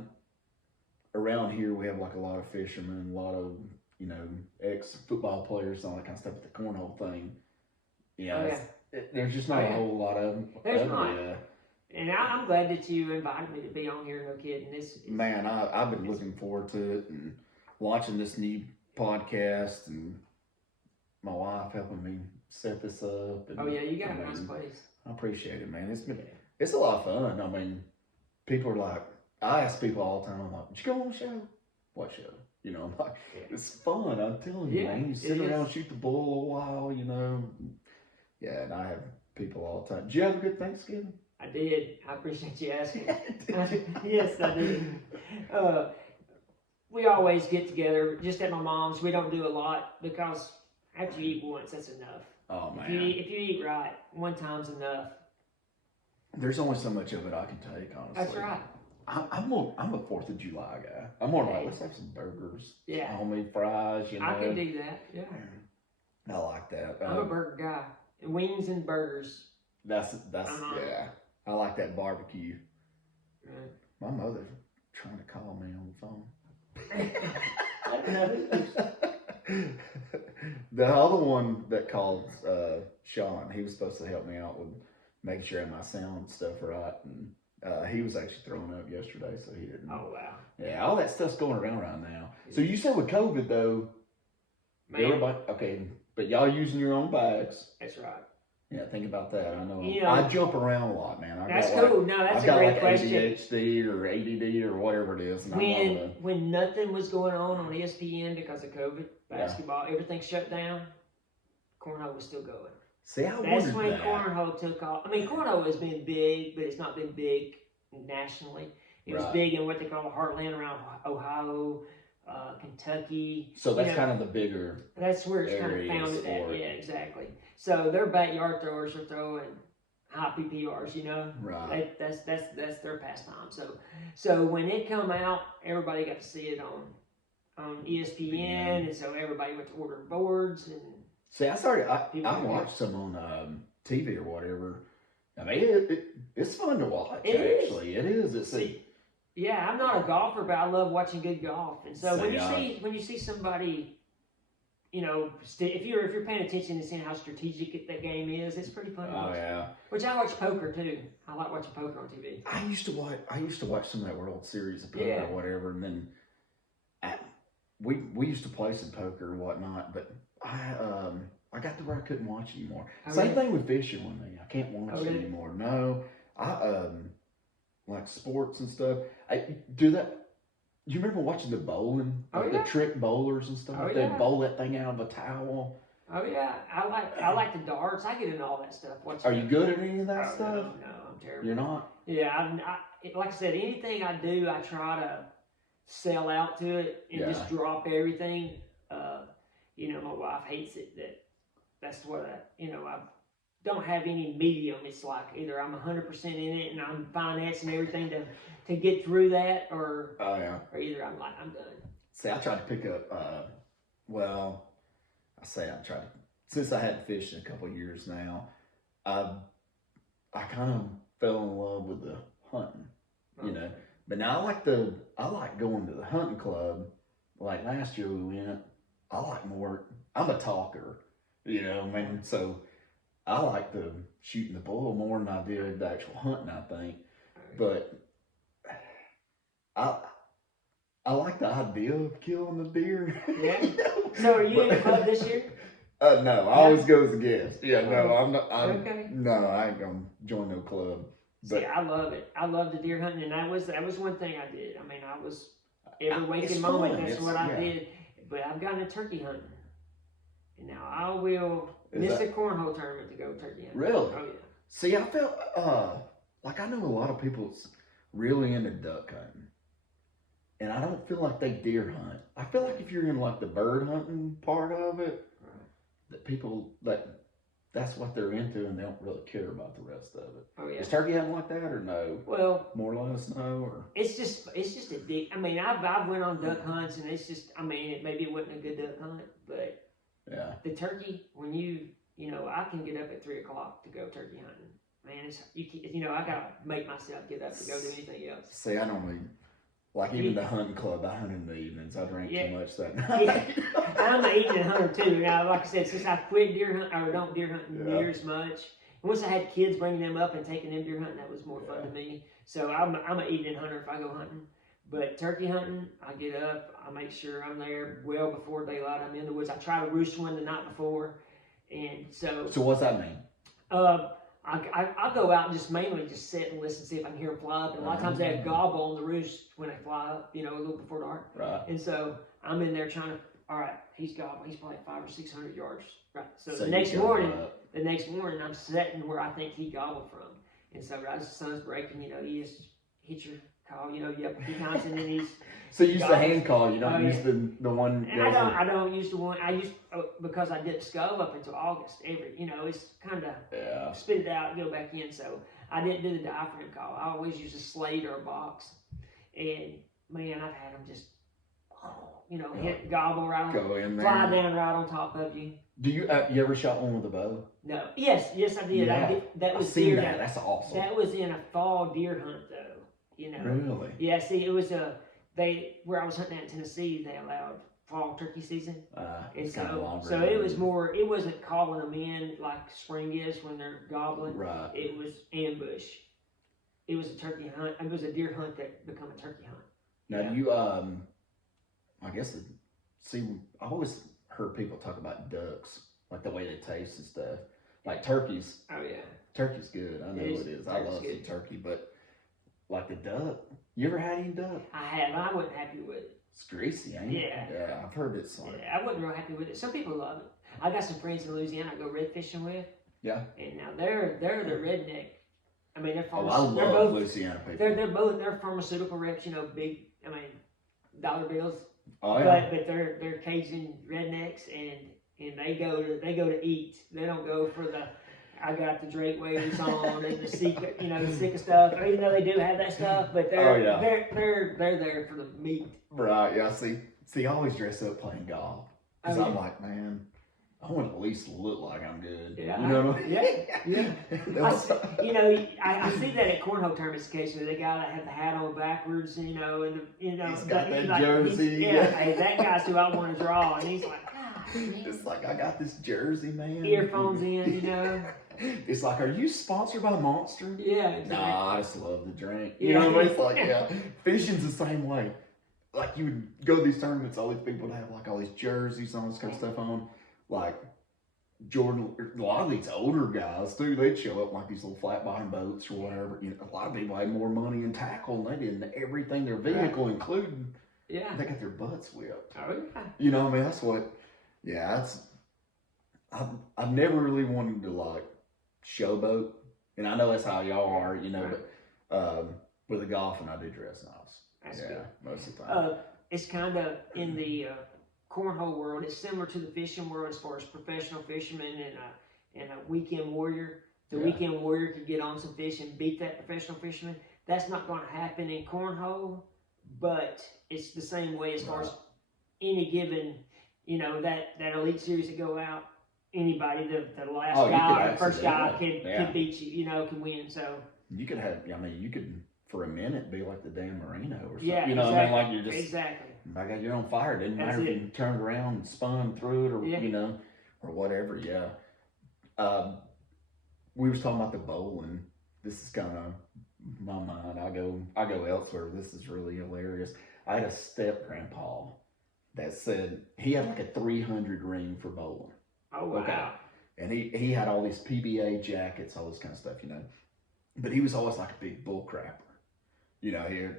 around here we have like a lot of fishermen, a lot of, ex-football players, all that kind of stuff with the cornhole thing. there's just not a whole lot of them. There's not. And I'm glad that you invited me to be on here. No kidding. Man, I've been looking forward to it and watching this new podcast, and my wife helping me set this up. And, oh yeah, you got a nice place. I appreciate it, man. It's a lot of fun. I mean, people are like, I ask people all the time, I'm like, did you go on the show? What show? You know, I'm like, it's fun. I'm telling you, man. You sit around and shoot the bull a while, you know. Yeah, and I have people all the time. Did you have a good Thanksgiving? I did. I appreciate you asking. Yes, I did. We always get together just at my mom's. We don't do a lot because after you eat once, that's enough. Oh man! If you eat right, one time's enough. There's only so much of it I can take, honestly. That's right. I'm a 4th of July guy. I'm more like, let's have some burgers, homemade fries. You know, I can do that. Yeah, I like that. I'm a burger guy. Wings and burgers. That's yeah. I like that barbecue. Right. My mother's trying to call me on the phone. The other one that called Sean, he was supposed to help me out with making sure I had my sound stuff right, and he was actually throwing up yesterday, so he didn't. Oh wow! Yeah, all that stuff's going around right now. So you said with COVID though, everybody okay, but y'all using your own bags. That's right. Yeah, think about that. I know. I jump around a lot, man. That's cool. No, that's a great question. ADHD or ADD or whatever it is. And when nothing was going on ESPN because of COVID, basketball, everything shut down, Cornhole was still going. See, that's when Cornhole took off. I mean, Cornhole has been big, but it's not been big nationally. It was big in what they call the heartland around Ohio, Kentucky. So that's kind of the bigger. That's where it's kind of founded at. Yeah, exactly. So their backyard throwers are throwing high PPRs, you know. Right. That's their pastime. So when it come out, everybody got to see it on ESPN, and so everybody went to order boards and. See, I watched some on TV or whatever. I mean, it's fun to watch. It is. Yeah, I'm not a golfer, but I love watching good golf. And so when you see somebody, you know, if you're paying attention and seeing how strategic that game is, it's pretty fun to watch. Oh yeah. Which I watch poker too. I like watching poker on TV. I used to watch some of that World Series of poker or whatever, and then we used to play some poker and whatnot, but I got to where I couldn't watch anymore. Same thing with fishing with me. I can't watch it anymore. No, I like sports and stuff. I do that. You remember watching the bowling, the trick bowlers and stuff? They bowl that thing out of a towel. Oh yeah, I like the darts. I get into all that stuff. Are you good at any of that stuff? No, I'm terrible. You're not. Yeah, like I said, anything I do, I try to sell out to it and just drop everything. You know, my wife hates it. That's what I don't have any medium. It's like either I'm 100% in it and I'm financing everything to get through that, or either I'm like, I'm done. See, I tried to pick up. Since I hadn't fished in a couple of years now, I kind of fell in love with the hunting. You know, but now I like going to the hunting club. Like last year we went. I'm a talker, you know. I mean, so I like the shooting the bull more than I did the actual hunting, I think. But I like the idea of killing the deer. Yeah. So are you in the club this year? No, I always go as a guest. Yeah, no, I'm not. Okay. No, I ain't gonna join no club. But see, I love it. I love the deer hunting, and that was one thing I did. I mean, I was every waking moment. That's what I did. But I've gotten a turkey hunting, and now I will miss a cornhole tournament to go turkey hunting. Really? Oh yeah. See, I felt like I know a lot of people's really into duck hunting, and I don't feel like they deer hunt. I feel like if you're in like the bird hunting part of it, that people that's what they're into, and they don't really care about the rest of it. Oh yeah. Is turkey hunting like that, or no? Well, more or less no, or it's just a big. I mean, I've went on duck hunts, and it's just. I mean, maybe it wasn't a good duck hunt, but the turkey, when I can get up at 3 o'clock to go turkey hunting. Man, I gotta make myself get up to go do anything else. See, I don't mean. Like even the hunting club, I hunt in the evenings. I drink too much that night. I'm an evening hunter too. Now, like I said, since I quit deer hunting or don't deer hunt near as much, once I had kids, bringing them up and taking them deer hunting, that was more fun to me. So I'm an evening hunter if I go hunting. But turkey hunting, I get up, I make sure I'm there well before daylight. I'm in the woods. I try to roost one the night before, and so. So what's that mean? I go out and just mainly just sit and listen, see if I can hear them fly up. And a lot of times they gobble on the roost when they fly up, you know, a little before dark. Right. And so I'm in there trying to. All right, he's gobbling. He's probably 500 or 600 yards. Right. So the next morning, I'm sitting where I think he gobbled from. And so right as the sun's breaking, you know, you just hit your call, you know, you up a few times, and then he's. So you use the hand call, you don't use the one. And I don't use the one. I used because I didn't scove up until August. You know, it's kind of spit it out, go back in. So I didn't do the diaphragm call. I always use a slate or a box. And man, I've had them just, you know, hit gobble right on, go in there, fly down right on top of you. Do you you ever shot one with a bow? No. Yes, I did. Yeah. I did. That was I've seen deer. that. That's awesome. That was in a fall deer hunt, though. You know. Really? Yeah. See, it was where I was hunting at in Tennessee. They allowed fall turkey season, and so it was more. It wasn't calling them in like spring is when they're gobbling. Right. It was ambush. It was a turkey hunt. It was a deer hunt that became a turkey hunt. Now do you I guess I always heard people talk about ducks, like the way they taste and stuff. Like turkeys. Oh yeah. Turkey's good. I know it is. I love the turkey, but like the duck. You ever had any duck? I have. I wasn't happy with it. It's greasy, ain't it? Yeah. Yeah, I've heard it's like. Yeah, I wasn't real happy with it. Some people love it. I got some friends in Louisiana I go red fishing with. Yeah. And now they're the redneck. I mean, they're I love Louisiana people. They're pharmaceutical reps. You know, big. I mean, dollar bills. Oh yeah. But they're Cajun rednecks, and they go to eat. They don't go for the. I got the Drake waves on and the secret, you know, the sick stuff. Even though they do have that stuff, but they're there for the meat. Right. Yeah. See, I always dress up playing golf because I'm like, man, I want to at least look like I'm good. Yeah. You know what I mean? Yeah. I see that at cornhole tournaments occasionally. The guy that had the hat on backwards, you know, and he's got that jersey. Hey, that guy's who I want to draw, and he's like, it's like I got this jersey, man. Earphones in, you know. It's like, are you sponsored by Monster? Yeah, exactly. Nah, I just love the drink. You know what I mean? It's like, fishing's the same way. Like, you would go to these tournaments, all these people would have like all these jerseys, all this kind of stuff on. Like, Jordan, a lot of these older guys, too, they'd show up like these little flat bottom boats or whatever. You know, a lot of people had more money in tackle than they did in everything, their vehicle including. Yeah. They got their butts whipped. Oh, yeah. You know what I mean? That's what, I've never really wanted to like showboat, and I know that's how y'all are, you know, but with the golfing, I do dress nice. That's good. Most of the time. It's kind of in the cornhole world. It's similar to the fishing world as far as professional fishermen and a weekend warrior. The weekend warrior could get on some fish and beat that professional fisherman. That's not going to happen in cornhole, but it's the same way as far as any given, you know, that elite series to go out. Anybody, the last guy, the first guy can beat you, you know, can win. So you could have, I mean, you could for a minute be like the Dan Marino or something. Yeah, you know, exactly. what I mean, like you're just exactly. I got you on fire. It didn't matter if you turned around and spun through it or you know, or whatever. Yeah. We was talking about the bowling. This is kind of my mind. I go elsewhere. This is really hilarious. I had a step grandpa that said he had like a 300 ring for bowling. Oh, wow. Okay. And he had all these PBA jackets, all this kind of stuff, you know. But he was always like a big bull crapper. You know,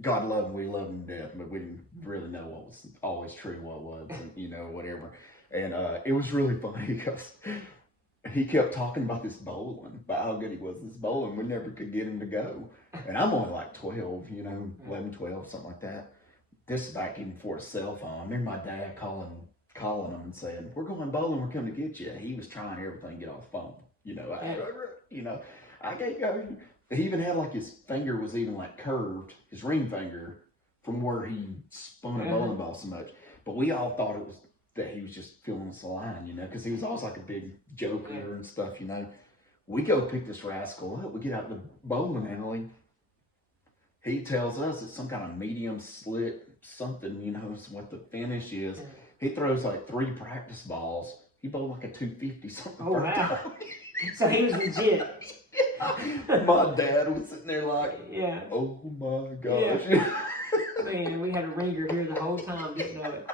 God love him, we love him to death, but we didn't really know what was always true, what wasn't, you know, whatever. And it was really funny because he kept talking about this bowling, about how good he was at this bowling. We never could get him to go. And I'm only like 12, you know, 11, 12, something like that. This is back even before a cell phone. I remember my dad calling him and saying, "We're going bowling, we're coming to get you." He was trying everything to get off the phone. You know, I can't go. He even had like his finger was even like curved, his ring finger, from where he spun a bowling ball so much. But we all thought it was that he was just feeling us a line, you know, because he was always like a big joker and stuff, you know. We go pick this rascal up. We get out the bowling alley. He tells us it's some kind of medium slit something, you know, is what the finish is. He throws like 3 practice balls. He bowled like a 250 something. Oh, wow. So he was legit. My dad was sitting there like, Yeah. oh my gosh. Man, we had a ringer here the whole time, didn't know it.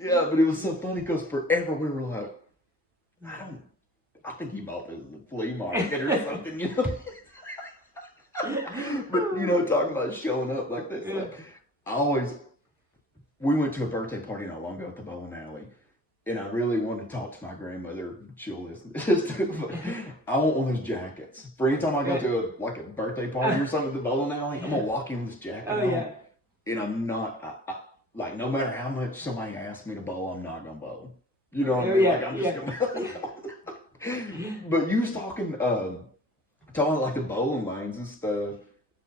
Yeah, but it was so funny because forever we were like, I think he bought this at the flea market or something, you know. But you know, talking about showing up like this, like, we went to a birthday party not long ago at the bowling alley, and I really wanted to talk to my grandmother. She'll listen to this too, but I want one of those jackets. For any time I go to a birthday party or something at the bowling alley, I'm gonna walk in with this jacket on, and I'm not, like, no matter how much somebody asks me to bowl, I'm not gonna bowl. You know what I mean? Like, I'm just gonna. But you was talking like the bowling lanes and stuff.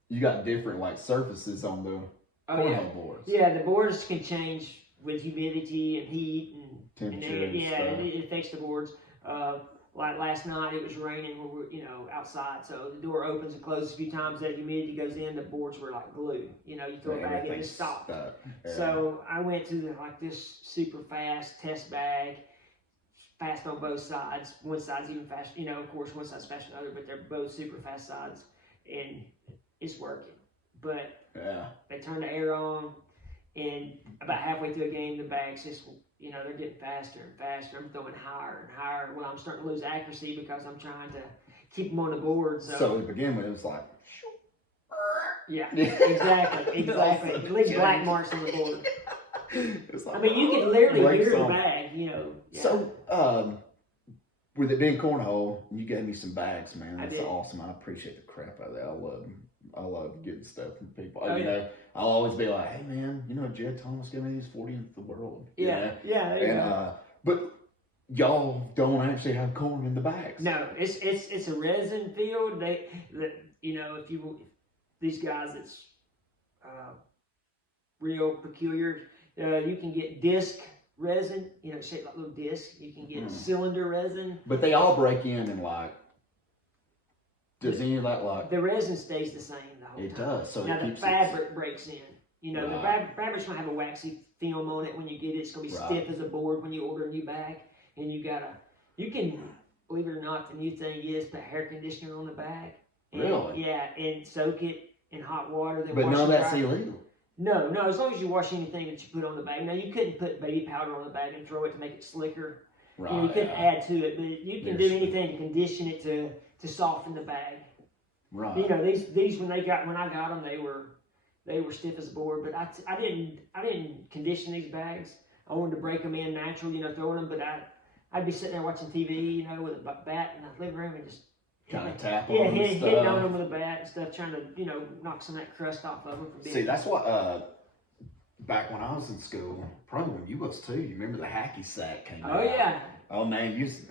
You got different like surfaces on the cornhole boards. Yeah, the boards can change with humidity and heat and temperature. It affects the boards. Like last night, it was raining when we're outside, so the door opens and closes a few times. That humidity goes in, the boards were like glue. You throw it back in and stop. So I went to this super fast test bag, fast on both sides. One side's even fast. Of course, one side's faster than the other, but they're both super fast sides, and it's working. But they turn the air on, and about halfway through a game, the bags just, they're getting faster and faster. I'm throwing higher and higher. Well, I'm starting to lose accuracy because I'm trying to keep them on the board. So to begin with, it was like, yeah, exactly. It leaves black marks on the board. Like, I mean, you can literally hear the bag, Yeah. So, with it being cornhole, you gave me some bags, man. That's awesome. I appreciate the crap out of that. I love getting stuff from people. I'll always be like, hey man, Jed Thomas gave me these 40th of the world. But y'all don't actually have corn in the bags. No, it's a resin field. These guys, it's real peculiar. You can get disc resin, shaped like little disc. You can get cylinder resin. But they all break in and does any of that like? The resin stays the same the whole time. It does. So now the fabric breaks in. The fabric's gonna have a waxy film on it when you get it. It's gonna be stiff as a board when you order a new bag. And you can, believe it or not, the new thing is put hair conditioner on the bag. Really? Yeah, and soak it in hot water. Then but none of that's illegal. No, as long as you wash anything that you put on the bag. Now, you couldn't put baby powder on the bag and throw it to make it slicker. Right. You couldn't add to it, but you can do anything to condition it to soften the bag. Right. These when I got them, they were stiff as a board. But I didn't condition these bags. I wanted to break them in natural, throwing them. But I'd be sitting there watching TV, with a bat in the living room and just kind of tap on them. Hitting on them with a bat and stuff, trying to, knock some of that crust off of them. See, that's what, back when I was in school, probably when you was too, you remember the hacky sack came out? Oh, yeah. Oh, man, you was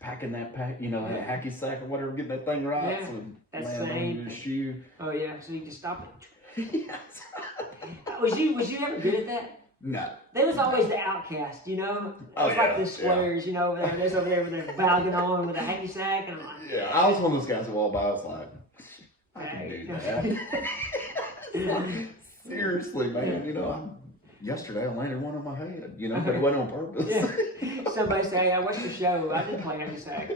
packing that that hacky sack or whatever, getting that thing right. Yeah, so that's the same. On your shoe. Oh, yeah, so you just stop it. Yes. Was you ever good at that? No. They was always the outcast, It's like the squares, over there. There's over there with their bogging on with a hacky sack, and I'm like, yeah, I was one of those guys who walked by. I was like, I can do that. Seriously, man. Yesterday I landed one on my head, but it wasn't on purpose. Yeah. Somebody say, "Yeah, what's your show?" I didn't play hacky sack.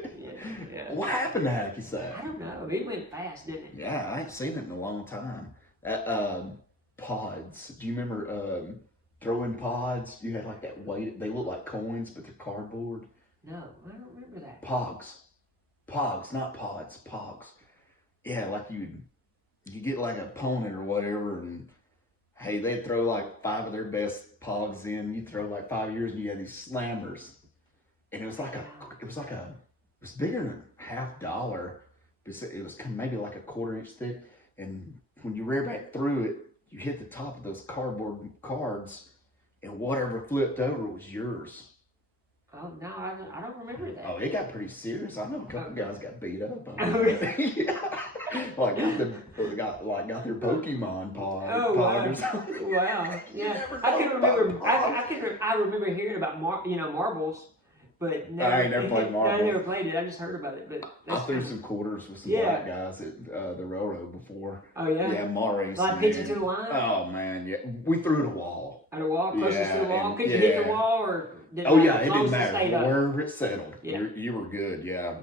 Yeah. What happened to hacky sack? I don't know. It went fast, didn't it? Yeah, I ain't seen it in a long time. Pods. Do you remember? Throwing pods, you had like that weight. They look like coins, but they're cardboard. No, I don't remember that. Pogs, not pods. Pogs. Yeah, like you get like an opponent or whatever, and hey, they'd throw like 5 of their best pogs in. You throw like 5 years, and you had these slammers, and it was bigger than $50. It was maybe like a 1/4 inch thick, and when you rear back through it, you hit the top of those cardboard cards, and whatever flipped over was yours. Oh, no, I don't remember that. Oh, it got pretty serious. I know a couple guys got beat up. Yeah. Like got their Pokemon pod. Oh, wow. Wow. Yeah. I remember hearing about marbles, but I ain't never played no, I marbles. never played it. I just heard about it. But I threw some quarters with some black guys at the railroad before. Oh yeah. Yeah, Maurice. Like pitch it to the line. Oh man, yeah. We threw it a wall. At a wall, closest to the wall. Could you yeah. hit the wall or? It didn't matter wherever it settled. Yeah. You were good. Yeah.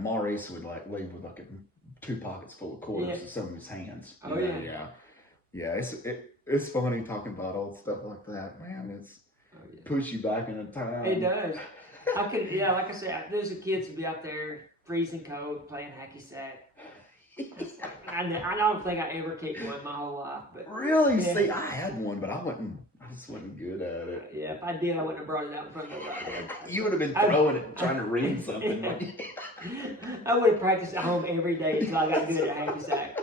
Maurice would like leave with like 2 pockets full of quarters in some of his hands. Oh yeah. Yeah. It's funny talking about old stuff like that, man. It's push you back into time. It does. Like I said, there's the kids would be out there freezing cold playing hacky sack. I don't think I ever kicked one my whole life. But really? Yeah. See, I had one, but I just wasn't good at it. Yeah, if I did, I wouldn't have brought it out in front of nobody. You would have been throwing it, trying to read something. I would have practiced at home every day until I got good at hacky sack.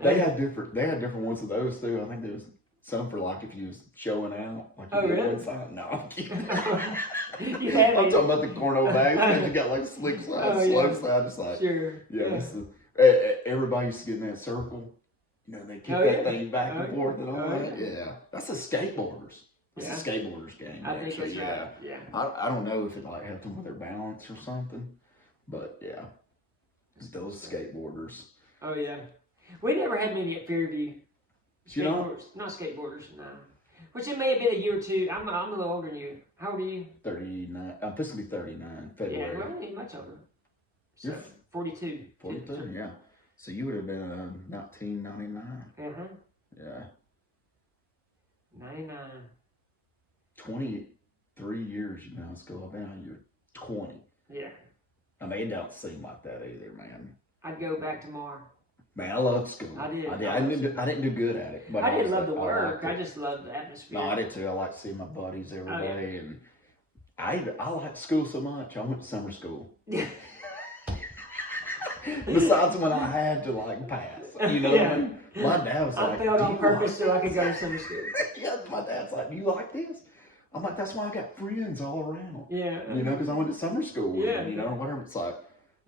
They had different ones of those too. I think there was some for like if you was showing out. Like oh really? No, I'm kidding. I'm talking about the cornhole bags. You got like slick side, slow side. It's like everybody used to get in that circle. You know, they kick that thing back and forth and all that. Yeah, that's a skateboarders. It's a skateboarders game. I think that's right. Yeah. I don't know if it like helped them with their balance or something, but yeah, it's those skateboarders. Oh yeah, we never had many at Fairview. Skateboarders, not skateboarders, no. Which it may have been a year or two. I'm a little older than you. How old are you? 39. I'm supposed to be 39. February. Yeah, well, I ain't much older. So You're 42. 42, yeah. So you would have been 1999. Yeah. 99. 23 years you've been in school. I've been out here 20. Yeah. I mean, it don't seem like that either, man. I'd go back tomorrow. Man, I love school. I did. I didn't do good at it. But I didn't love the work. I just loved the atmosphere. No, I did too. I like to see my buddies every day. And I liked school so much. I went to summer school. Besides when I had to like pass. You know what I mean? My dad was like, I failed on purpose so I could go to summer school. Yeah, my dad's like, do you like this? I'm like, that's why I got friends all around. Yeah. You know, because I went to summer school with them, you know, or whatever. It's like,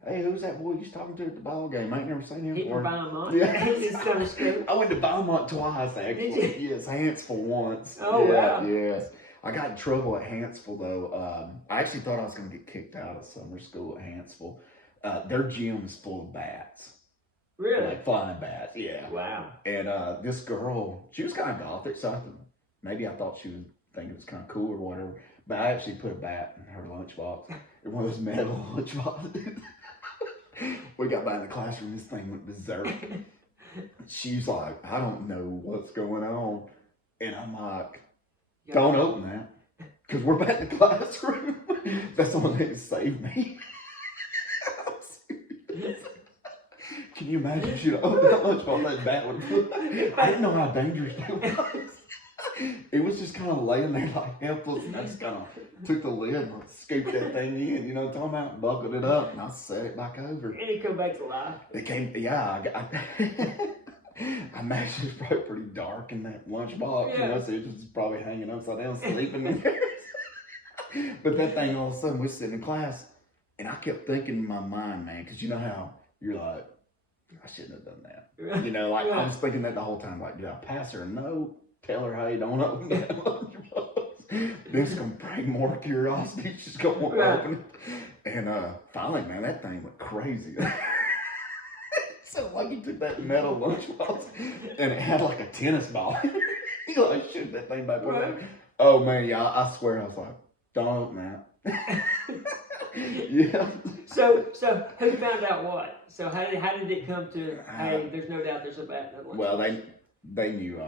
hey, who's that boy you was talking to at the ball game? I ain't never seen him before. He from Beaumont? Yeah. Summer school. I went to Beaumont twice, actually. Yes, Hansville once. Oh, wow. Yes. I got in trouble at Hansville, though. I actually thought I was going to get kicked out of summer school at Hansville. Their gym is full of bats. Really? Like flying bats, yeah. Wow. And this girl, she was kind of gothic, so maybe I thought she would think it was kind of cool or whatever. But I actually put a bat in her lunchbox. In one of those metal lunchboxes. We got back in the classroom, this thing went berserk. She's like, I don't know what's going on. And I'm like, don't open that. Because we're back in the classroom. That's the only thing that saved me. Can you imagine if she'd opened that lunchbox, that bat would I didn't know how dangerous it was. It was just kind of laying there like helpless, and I just kind of took the lid and scooped that thing in, you know what I'm talking about, buckled it up, and I set it back over. And it come back to life. It came, I imagine it's probably pretty dark in that lunchbox, you know, so it's just probably hanging upside down, sleeping in there. But that thing, all of a sudden, we're sitting in class, and I kept thinking in my mind, man, because you know how you're like, I shouldn't have done that. You know, like I was thinking that the whole time, like, did I pass her a note? Tell her, hey, don't open that lunchbox. This is gonna bring more curiosity. She's gonna want to open it. And finally, man, that thing went crazy. So like he took that metal lunchbox and it had like a tennis ball. He like shoot that thing back over. Oh man, yeah, I swear I was like, don't open that. Yeah. So who found out what? So how did it come to? Hey, there's no doubt there's a bat. Well, they knew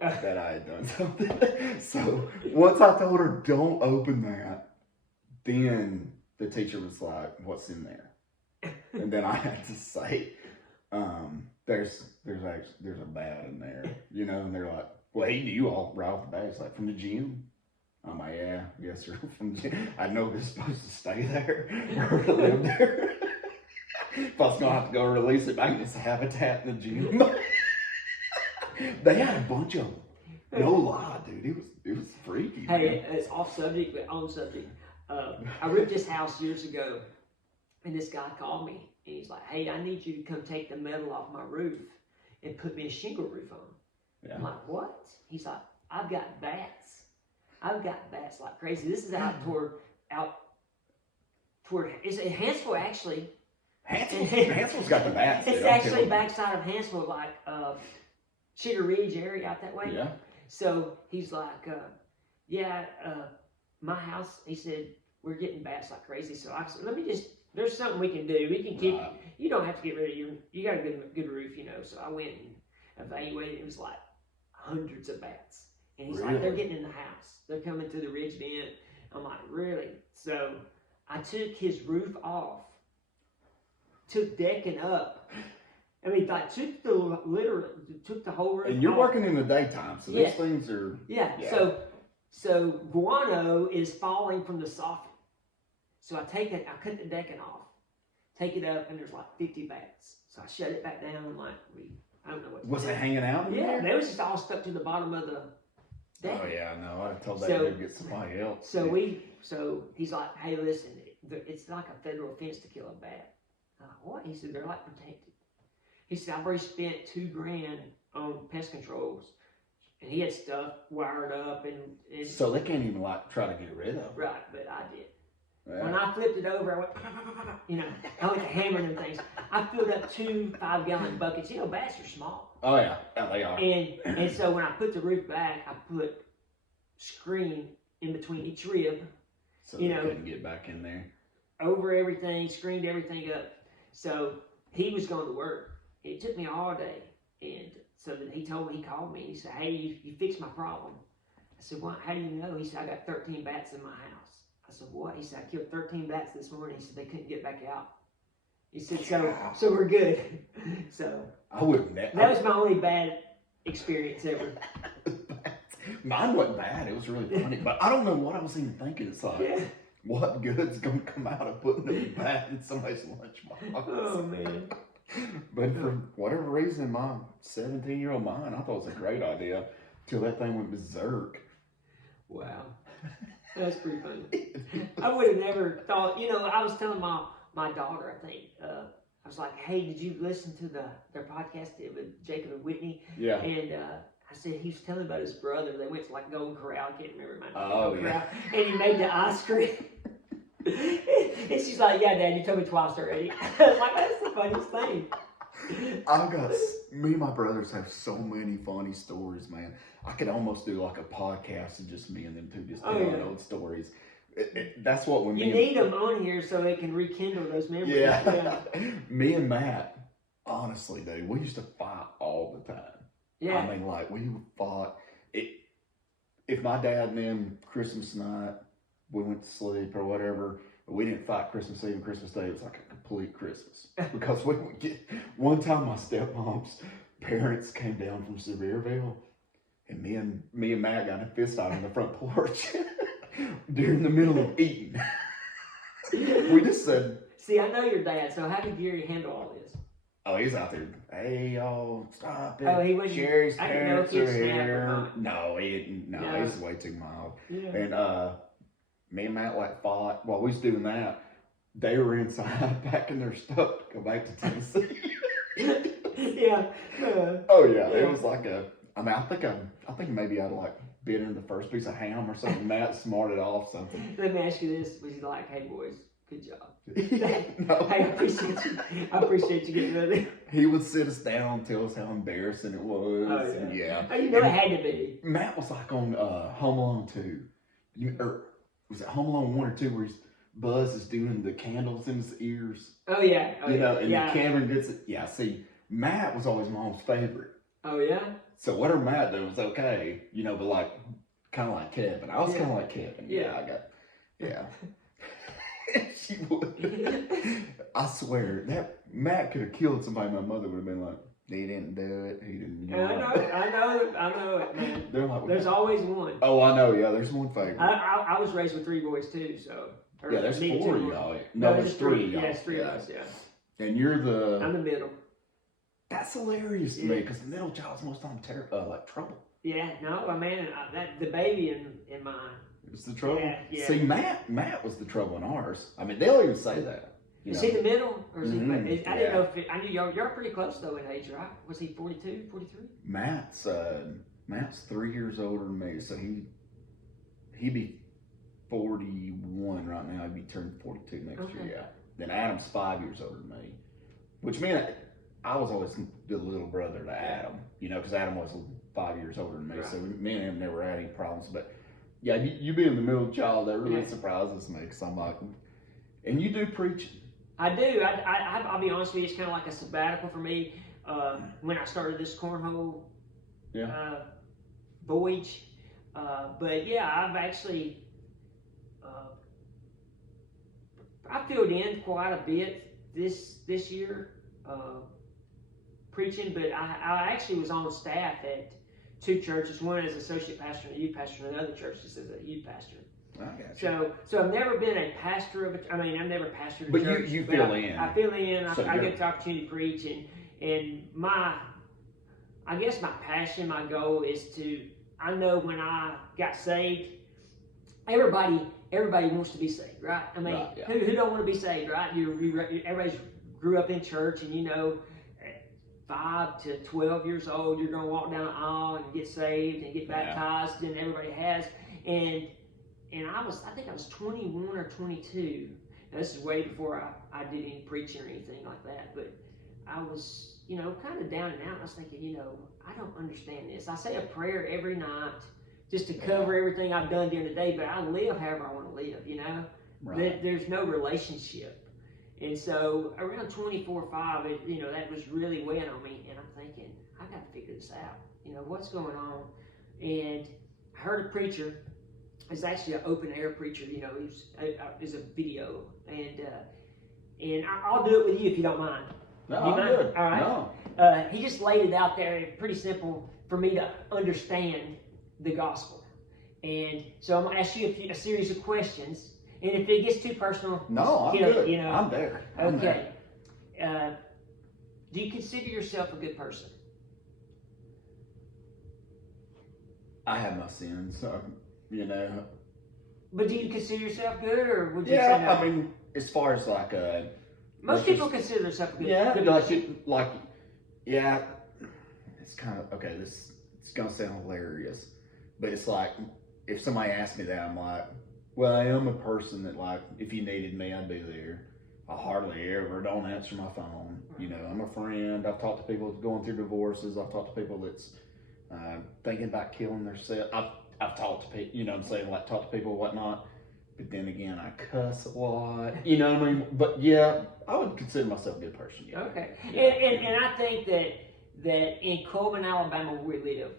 that I had done something. So once I told her don't open that, then the teacher was like, "What's in there?" And then I had to say, "There's a bat in there," you know. And they're like, "Well, he knew all right off the bat. It's like from the gym." I'm like, yeah, yes, sir. I know they're supposed to stay there or to live there. If I was gonna have to go release it back in its habitat in the gym. They had a bunch of them. No lie, dude. It was freaky. Hey, it's off subject, but on subject. I ripped this house years ago, and this guy called me, and he's like, "Hey, I need you to come take the metal off my roof and put me a shingle roof on." Yeah. I'm like, "What?" He's like, "I've got bats." I've got bats like crazy. This is out toward it's in Hansville actually. Hansville's got the bats. It's actually backside of Hansville, like Sugar Ridge area out that way. Yeah. So he's like, my house. He said we're getting bats like crazy. So I said, there's something we can do. We can keep. Right. You don't have to get rid of you got a good roof, So I went and evaluated. It was like hundreds of bats, and he's like, they're getting in the house. They're coming through the ridge vent. I'm like, really? So I took his roof off, took decking up. I mean, I took the whole roof. And you're off. working in the daytime, so these things are. Yeah. So guano is falling from the soffit. So I cut the decking off, take it up, and there's like 50 bats. So I shut it back down. I'm like, I don't know what. Was it hanging out? Yeah, they was just all stuck to the bottom of the deck. Oh yeah, no, I told that to get somebody else. So he's like, hey, listen, it's like a federal offense to kill a bat. I'm like, what? He said they're like protected. He said I've already spent $2,000 on pest controls, and he had stuff wired up and so they can't even like try to get rid of. Right, but I did. Yeah. When I flipped it over, I went, I went to hammering them things. I filled up 2 5-gallon buckets. Bats are small. Oh yeah, they are. And so when I put the roof back, I put screen in between each rib. So they couldn't get back in there. Over everything, screened everything up. So he was going to work. It took me all day. And so then he called me, he said, hey, you fixed my problem. I said, what? How do you know? He said, I got 13 bats in my house. I said, what? He said, I killed 13 bats this morning. He said, they couldn't get back out. He said, so we're good. So I wouldn't. That was my only bad experience ever. Mine wasn't bad. It was really funny. But I don't know what I was even thinking. It's like, what good's going to come out of putting a bat in somebody's lunchbox? Oh, man. But for whatever reason, my 17-year-old mind, I thought it was a great idea till that thing went berserk. Wow. That's pretty funny. I would have never thought, I was telling my daughter, I think, I was like, hey, did you listen to their podcast with Jacob and Whitney? Yeah. And I said, he was telling about his brother. They went to like Golden Corral. I can't remember my name. Oh, yeah. Corral, and he made the ice cream. And she's like, yeah, Dad, you told me twice already. I was like, that's the funniest thing. Me and my brothers have so many funny stories, man. I could almost do like a podcast of just me and them two just telling old stories. That's what when you need them on here so they can rekindle those memories. Yeah. Me and Matt, honestly, dude, we used to fight all the time. Yeah. I mean, like, we fought. If my dad and them, Christmas night, we went to sleep or whatever, we didn't fight Christmas Eve and Christmas Day. It was like a complete Christmas. Because we would get, one time my stepmom's parents came down from Sevierville, and me and Matt got in a fist fight on the front porch during the middle of eating. We just said, see, I know your dad, so how did Gary handle all this? oh, he's out there. Hey, y'all, stop it. Oh, he wasn't. Sherry's I didn't know if parents he'd are snap or here. not. No, he didn't. No, he's way too mild. Yeah. And me and Matt like fought. While we was doing that, they were inside packing their stuff to go back to Tennessee. Yeah. Oh yeah, it was like I think maybe I'd like bit into the first piece of ham or something. Matt smarted off something. Let me ask you this: was he like, "Hey boys, good job. No. Hey, I appreciate you getting rid of it." He would sit us down and tell us how embarrassing it was. Oh, yeah. And yeah. Oh, you know it had to be. Matt was like on Home Alone 2. Or was it Home Alone 1 or 2 where Buzz is doing the candles in his ears? Oh yeah. Oh, you know, yeah. and the Cameron gets it. Yeah, see, Matt was always Mom's favorite. Oh yeah. So whatever Matt did was okay, you know, but like kind of like Kevin. I was kind of like Kevin. Yeah. She would. I swear that Matt could have killed somebody. My mother would have been like, "He didn't do it. He didn't." I know it, man. They're like, there's always one. Oh, I know. Yeah, there's one favorite. I was raised with 3 boys too, so. Yeah, there's 4 of y'all. No, there's 3 of y'all. Yeah, it's 3 of us. Yeah. And you're the. I'm the middle. That's hilarious to me because the middle child's most of the time like trouble. Yeah, no, man, the baby in mine. It's the trouble. Yeah. See, Matt was the trouble in ours. I mean, they'll even say that. Is he the middle, or is he? I didn't know if I knew y'all pretty close though in age, right? Was he 42, 43? Matt's 3 years older than me, so he'd be 41 right now. He'd be turning 42 next year. Yeah. Then Adam's 5 years older than me, which meant I was always the little brother to Adam, you know, because Adam was 5 years older than me. Right. So me and him never had any problems. But yeah, you being the middle child, that really surprises me, because I'm like, and you do preaching. I do. I'll be honest with you, it's kind of like a sabbatical for me. When I started this cornhole voyage. But yeah, I've actually, I filled in quite a bit this year preaching, but I actually was on staff at 2 churches, one as associate pastor and a youth pastor, and the other church just as a youth pastor. I got you. So I've never been a pastor of a, I mean, I've never pastored a but church. You fill in. I fill in. So I get the opportunity to preach, and I guess my passion, my goal is to, I know when I got saved, everybody wants to be saved, right? I mean, right, yeah. who don't want to be saved, right? Everybody's grew up in church, and you know, 5 to 12 years old, you're going to walk down the aisle and get saved and get baptized, and everybody has. And I think I was 21 or 22. Now, this is way before I did any preaching or anything like that, but I was, you know, kind of down and out. I was thinking, you know, I don't understand this. I say a prayer every night just to cover everything I've done during the day, but I live however I want to live, you know? Right. There's no relationship. And so around 24, 5, you know, that was really weighing on me. And I'm thinking, I got to figure this out. You know, what's going on? And I heard a preacher. It's actually an open air preacher. You know, it's a video. And I'll do it with you if you don't mind. No, I'm good. All right. No. He just laid it out there, pretty simple for me to understand the gospel. And so I'm going to ask you a series of questions. And if it gets too personal, no, I'm good. You know, I'm there. Okay. Do you consider yourself a good person? I have my sins, you know. But do you consider yourself good, or would you say no? I mean, as far as like most people consider themselves good. Yeah, it's kind of okay. It's gonna sound hilarious, but it's like if somebody asked me that, I'm like, well, I am a person that, like, if you needed me, I'd be there. I hardly ever don't answer my phone. You know, I'm a friend. I've talked to people that's going through divorces. I've talked to people that's thinking about killing themselves. I've talked to people, you know what I'm saying, like talk to people and whatnot. But then again, I cuss a lot. You know what I mean? But yeah, I would consider myself a good person. Yeah. Okay. Yeah. And I think that in Coleman, Alabama, where we live,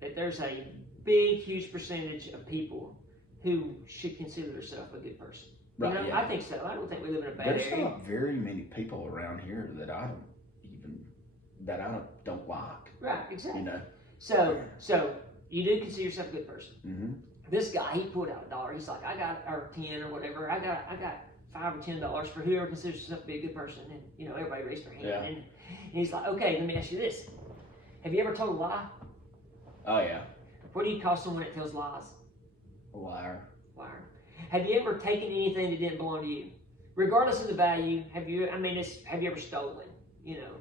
that there's a big, huge percentage of people who should consider themselves a good person. You know, I think so. I don't think we live in a bad area. There's not very many people around here that I don't like. Right, exactly. You know. So you do consider yourself a good person. Mm-hmm. This guy, he pulled out $1. He's like, I got, or 10 or whatever. I got $5 or $10 for whoever considers himself to be a good person. And you know, everybody raised their hand. Yeah. And he's like, okay, let me ask you this: have you ever told a lie? Oh yeah. What do you call someone that tells lies? A liar. Liar. Have you ever taken anything that didn't belong to you, regardless of the value? Have you ever stolen? You know.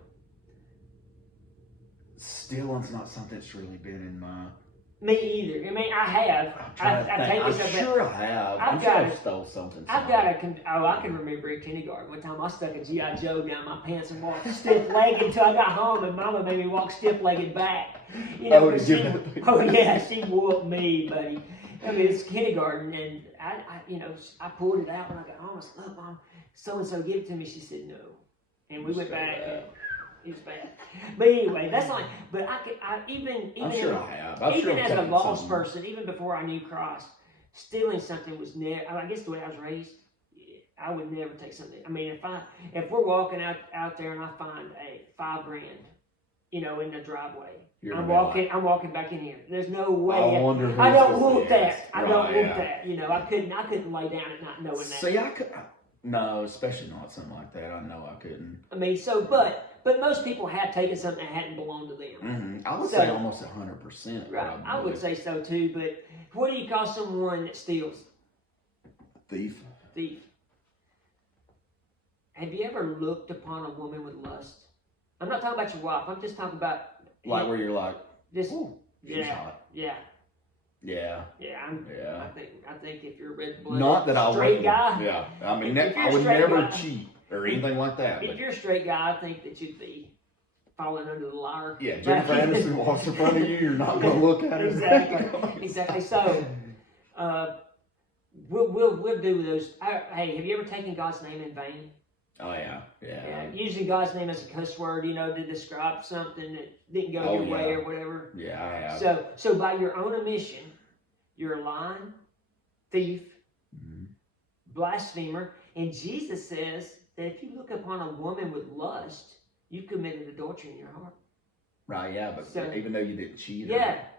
Stealing's not something that's really been in my. Me either. I mean, I have. I'm sure I have. I stole something. I can remember in kindergarten one time I stuck a G.I. Joe down my pants and walked stiff-legged until I got home, and Mama made me walk stiff-legged back. You know, she whooped me, buddy. I mean, it's kindergarten, and I pulled it out when I got home. I said, "Look, Mom, so and so gave it to me." She said, "No," and we went back. And it was bad. But anyway, that's like. But I'm sure I have. Even as a lost person, even before I knew Christ, stealing something was never. I guess the way I was raised, I would never take something. I mean, if we're walking out there and I find a $5,000, you know, in the driveway. I'm walking back in here. There's no way. I don't want that. I don't want that. You know, I couldn't lay down at night knowing that. See, I could. No, especially not something like that. I know I couldn't. I mean, but most people have taken something that hadn't belonged to them. Mm-hmm. I would say almost 100%. Right. I would say so too. But what do you call someone that steals? Thief. Have you ever looked upon a woman with lust? I'm not talking about your wife. I'm just talking about. Like where you're like, this. she's hot. Yeah. Yeah. Yeah, Yeah. I think if you're a red blooded Not that I straight wouldn't. guy, Yeah. I mean, if you're I a would straight never guy, cheat or anything like that. if But you're a straight guy, I think that you'd be falling under the liar. yeah, Jennifer Aniston walks in front of you, you're not going to look at her. Exactly. So, we'll do those. Hey, have you ever taken God's name in vain? Oh yeah. Using God's name as a cuss word, to describe something that didn't go your way or whatever. Yeah, I have. So by your own admission, you're a lying, thief, blasphemer, and Jesus says that if you look upon a woman with lust, you've committed adultery in your heart. Right, yeah, but even though you didn't cheat,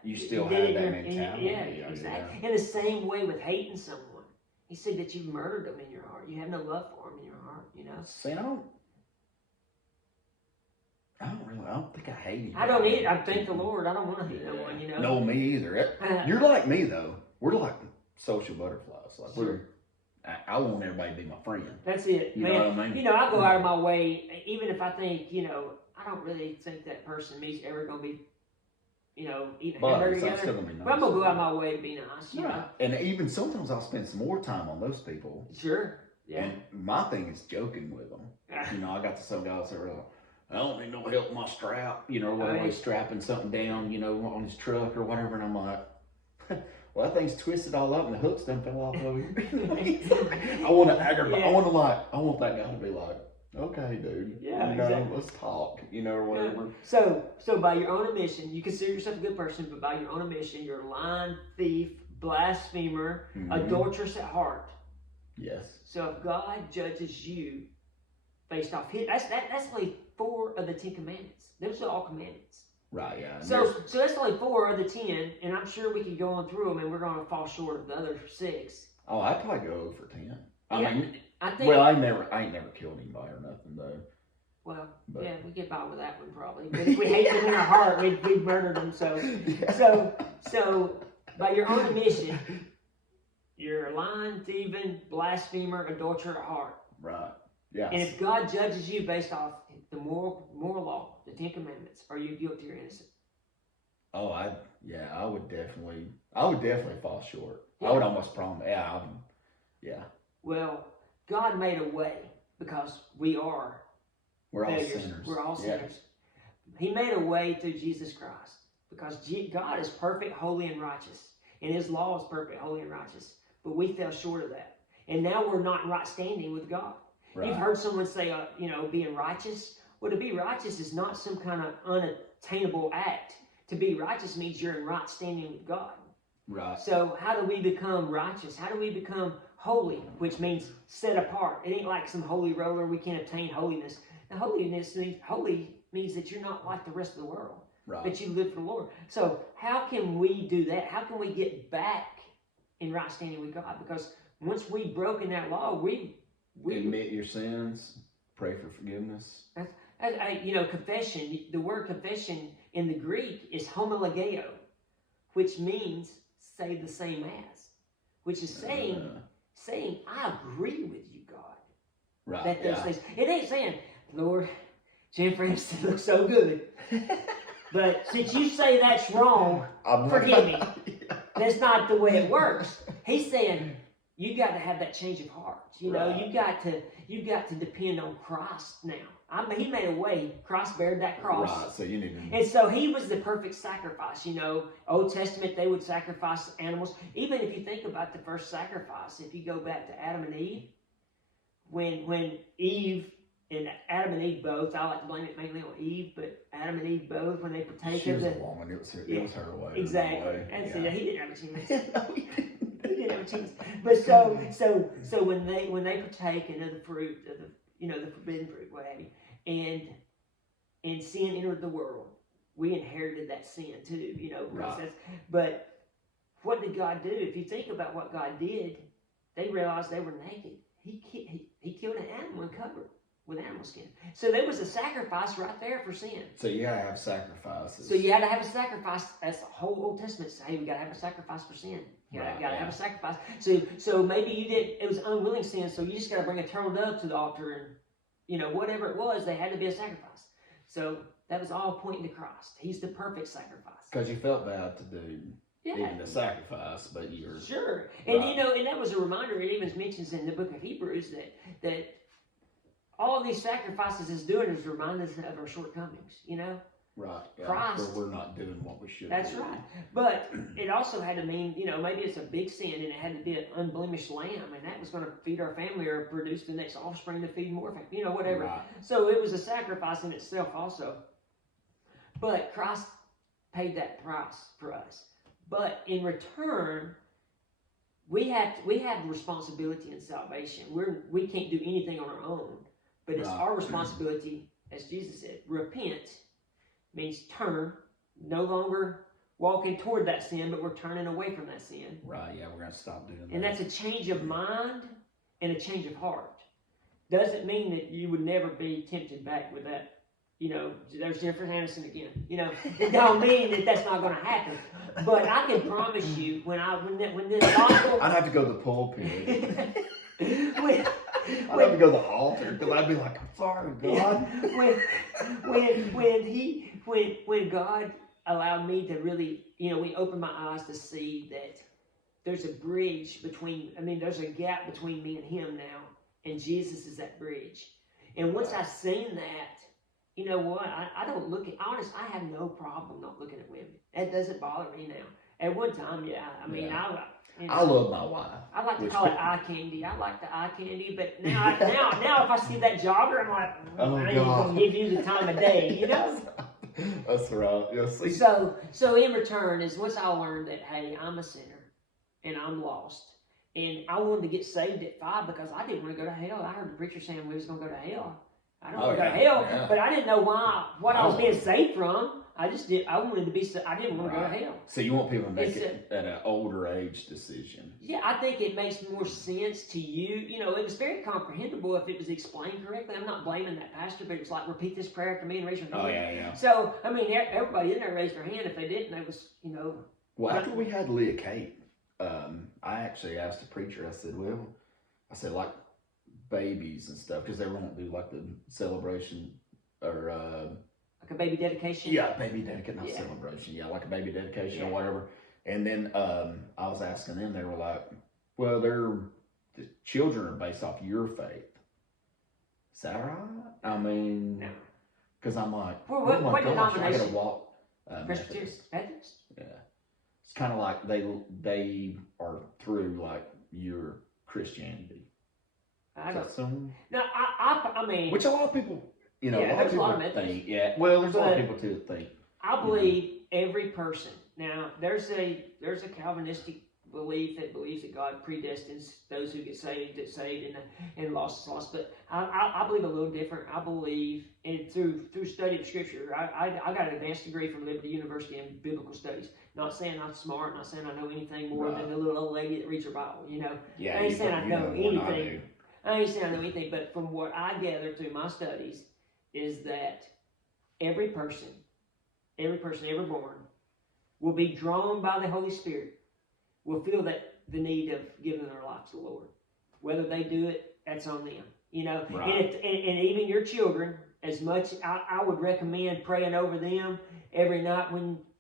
you still you had that mentality. Yeah, exactly. In the same way with hating someone, he said that you've murdered them in your heart. You have no love for them in your heart, See, I don't think I hate him. I don't either. I thank the Lord. I don't want to hate no one, No, me either. You're like me, though. We're like social butterflies. Like I want everybody to be my friend. That's it. You know what I mean? I go out of my way, even if I think, I don't really think that person is ever going to be, eating a hamburger together. Nice. But I'm going to go out of my way to be nice, you know? And even sometimes I'll spend some more time on those people. Sure. Yeah. And my thing is joking with them. I got some guys that are like, I don't need no help with my strap, whether he's strapping something down, on his truck or whatever. And I'm like, well, that thing's twisted all up and the hooks done fell off of him. I want to aggravate. Yeah. I want that guy to be like, okay, dude. Yeah, exactly. Let's talk, or whatever. Yeah. So by your own admission, you consider yourself a good person, but by your own admission, you're a lying, thief, blasphemer, adulterous at heart. Yes. So if God judges you based off that's only 4 of the 10 commandments. Those are all commandments. Right, yeah. So that's only 4 of the 10, and I'm sure we could go on through them, and we're going to fall short of the other 6. Oh, I'd probably go over 10. I think. Well, I ain't never killed anybody or nothing though. Well, we get by with that one probably. But if we hate them in our heart, we'd murder them. So by your own admission, you're a lying, thieving, blasphemer, adulterer at heart. Right. Yeah. And if God judges you based off the moral law, the 10 commandments, are you guilty or innocent? Oh, I would definitely fall short. Yeah. I would almost promise. Yeah. Well, God made a way because we're all failures. Sinners. We're all sinners. He made a way through Jesus Christ because God is perfect, holy, and righteous. And His law is perfect, holy, and righteous. But we fell short of that. And now we're not in right standing with God. Right. You've heard someone say, being righteous. Well, to be righteous is not some kind of unattainable act. To be righteous means you're in right standing with God. Right. So how do we become righteous? How do we become holy, which means set apart? It ain't like some holy roller. We can't obtain holiness. The holy means that you're not like the rest of the world. Right. That you live for the Lord. So how can we do that? How can we get back in right standing with God? Because once we've broken that law, we admit your sins, pray for forgiveness. Confession. The word confession in the Greek is homologeo, which means say the same as, which is saying I agree with you, God. Right. That those things. It ain't saying, Lord, Jennifer Aniston looks so good, but since you say that's wrong, forgive me. That's not the way it works. He's saying you got to have that change of heart. You got to depend on Christ now. He made a way. Christ bared that cross. Right, so you need to... And so He was the perfect sacrifice. Old Testament, they would sacrifice animals. Even if you think about the first sacrifice, if you go back to Adam and Eve, when Eve and Adam and Eve both, I like to blame it mainly on Eve, but Adam and Eve both, when they partake of the... She was a woman. It was her way. Exactly. That's it. He didn't have a chance. No, he didn't. He didn't have a chance. But so when they partake of the fruit of the forbidden fruit, what have you, and sin entered the world, we inherited that sin too, Right. But what did God do? If you think about what God did, they realized they were naked. He killed an animal and covered with animal skin. So there was a sacrifice right there for sin. So you gotta have sacrifices. So you had to have a sacrifice. That's the whole Old Testament. Hey, we gotta have a sacrifice for sin. You gotta have a sacrifice. So maybe you did. It was unwilling sin. So you just gotta bring a turtle dove to the altar, and whatever it was, they had to be a sacrifice. So that was all pointing to Christ. He's the perfect sacrifice. Because you felt bad to do Yeah. even the sacrifice, but you're sure. And right. and that was a reminder. It even mentions in the book of Hebrews that all these sacrifices is doing is remind us of our shortcomings. Right. Yeah. Christ. Where we're not doing what we should. That's right. But it also had to mean, maybe it's a big sin and it had to be an unblemished lamb, and that was going to feed our family or produce the next offspring to feed more, whatever. Right. So it was a sacrifice in itself also. But Christ paid that price for us. But in return, we have responsibility in salvation. We can't do anything on our own, but it's our responsibility, as Jesus said, repent. Means turn, no longer walking toward that sin, but we're turning away from that sin. Right, yeah, we're going to stop doing that. And that's a change of mind and a change of heart. Doesn't mean that you would never be tempted back with that. There's Jennifer Aniston again. It don't mean that that's not going to happen. But I can promise you, when this gospel, I'd have to go to the pulpit. when I'd have to go to the altar because I'd be like, I'm sorry, God. When God allowed me to really, we opened my eyes to see that there's a bridge there's a gap between me and him now, and Jesus is that bridge. And once I seen that, you know what? I don't look at, I have no problem not looking at women. That doesn't bother me now. At one time, yeah. I love my wife. I like to call it eye candy. I like the eye candy, but now if I see that jogger, I'm like, I ain't gonna give you the time of day, That's right. Yes. So in return is once I learned that, hey, I'm a sinner and I'm lost, and I wanted to get saved at 5 because I didn't want to go to hell. I heard the preacher saying we was gonna go to hell. I don't want to go to hell, but I didn't know what I was being saved from. I wanted to be. I didn't want to go to hell. So you want people to make it at an older age decision? Yeah, I think it makes more sense to you. It was very comprehensible if it was explained correctly. I'm not blaming that pastor, but it's like, repeat this prayer after me and raise your hand. Oh yeah. So everybody in there raised their hand. If they didn't, they was Well, after we had Leah Kate, I actually asked the preacher. I said like babies and stuff, because they won't do like the celebration or like a baby dedication. Yeah, baby dedication, not celebration. Yeah, like a baby dedication or whatever. And then I was asking them, they were like, well, the children are based off your faith. Is that right? Because I'm like, what denomination? I gotta walk. Presbyterian? Methodist? Yeah. It's kind of like they are through like your Christianity. I don't. No, which a lot of people, a lot of people think. Yeah, well, there's a lot of people too that think. I believe every person. Now, there's a Calvinistic belief that believes that God predestines those who get saved, and lost. But I believe a little different. I believe, and through study of Scripture, I got an advanced degree from Liberty University in biblical studies. Not saying I'm smart, not saying I know anything more than the little old lady that reads her Bible. Yeah, I ain't saying I know anything. I ain't saying I know anything, but from what I gather through my studies is that every person ever born, will be drawn by the Holy Spirit, will feel the need of giving their life to the Lord. Whether they do it, that's on them. Right. And even your children, as much, I would recommend praying over them every night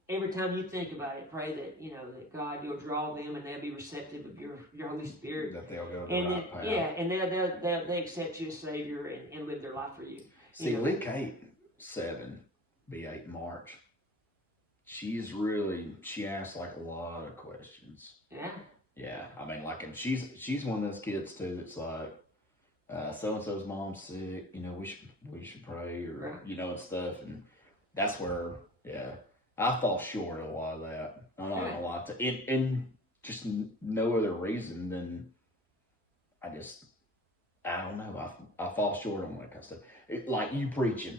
every time you think about it, pray that that God, you'll draw them and they'll be receptive of your Holy Spirit. That they'll go to the right path. And they'll accept you as Savior and live their life for you. See, Lee Kate, 7, be 8 March. She asks like a lot of questions. Yeah. Yeah, and she's one of those kids too that's like, so and so's mom's sick. We should pray or and stuff, and that's where I fall short of a lot of that. I'm not gonna lie to it, and just no other reason than I don't know. I fall short on that kind of stuff. Like you preaching,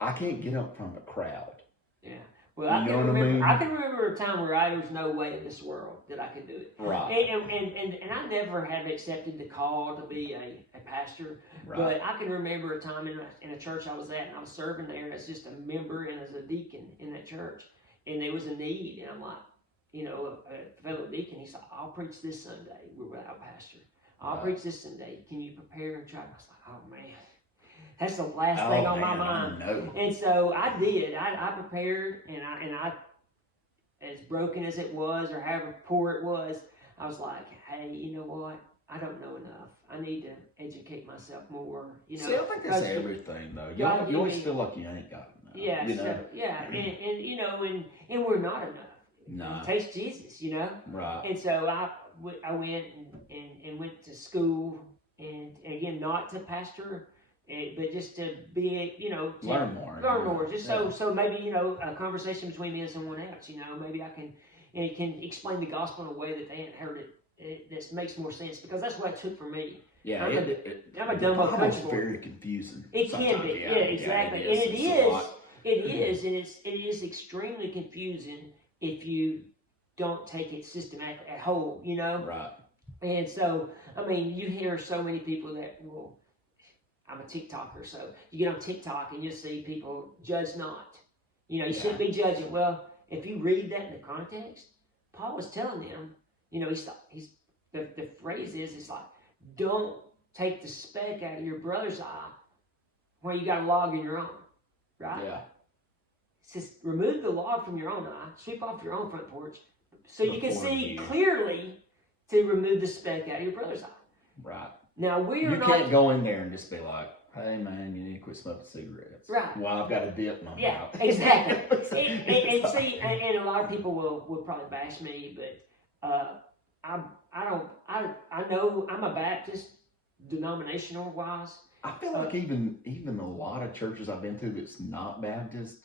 I can't get up from a crowd. Yeah. Well, I can remember a time where there was no way in this world that I could do it. Right. And I never have accepted the call to be a pastor. Right. But I can remember a time in a church I was at, and I was serving there as just a member and as a deacon in that church. And there was a need, and I'm like, a fellow deacon, he said, I'll preach this Sunday. We're without a pastor. I'll preach this Sunday. Can you prepare and try? I was like, oh man. That's the last thing on my mind. And so I did. I prepared, and as broken as it was, or however poor it was, I was like, hey, you know what? I don't know enough. I need to educate myself more. You know, See, I think that's everything though. God You always gave me- feel like you ain't got enough. Yeah, you know? so yeah, and you know, and we're not enough. Nah. Taste Jesus, you know. Right. And so I went and went to school, and again, not to pastor, but just to be, you know, to Learn more. learn more. Just so maybe, you know, a conversation between me and someone else. You know, maybe I can explain the gospel in a way that they hadn't heard it. This makes more sense, because that's what it took for me. Yeah, I'm a the dumb Bible's country boy. very confusing. It can be, yeah, exactly, and it is. It is, and it is extremely confusing if you don't take it systematically at whole, you know? Right. And so, I mean, you hear so many people that, well, I'm a TikToker, so you get on TikTok and you see people judge not. You know, you shouldn't be judging. Well, if you read that in the context, Paul was telling them, you know, the phrase is, it's like, don't take the speck out of your brother's eye where you got a log in your own, right? Yeah. It says, remove the log from your own eye, sweep off your own front porch, so you can see you. clearly to remove the speck out of your brother's eye. Right. Now, we're You not... can't go in there and just be like, hey man, you need to quit smoking cigarettes. Right. Well, I've got a dip in my mouth. Exactly. and see, and a lot of people will probably bash me, but I know I'm a Baptist, denominational wise. I feel like even a lot of churches I've been to that's not Baptist,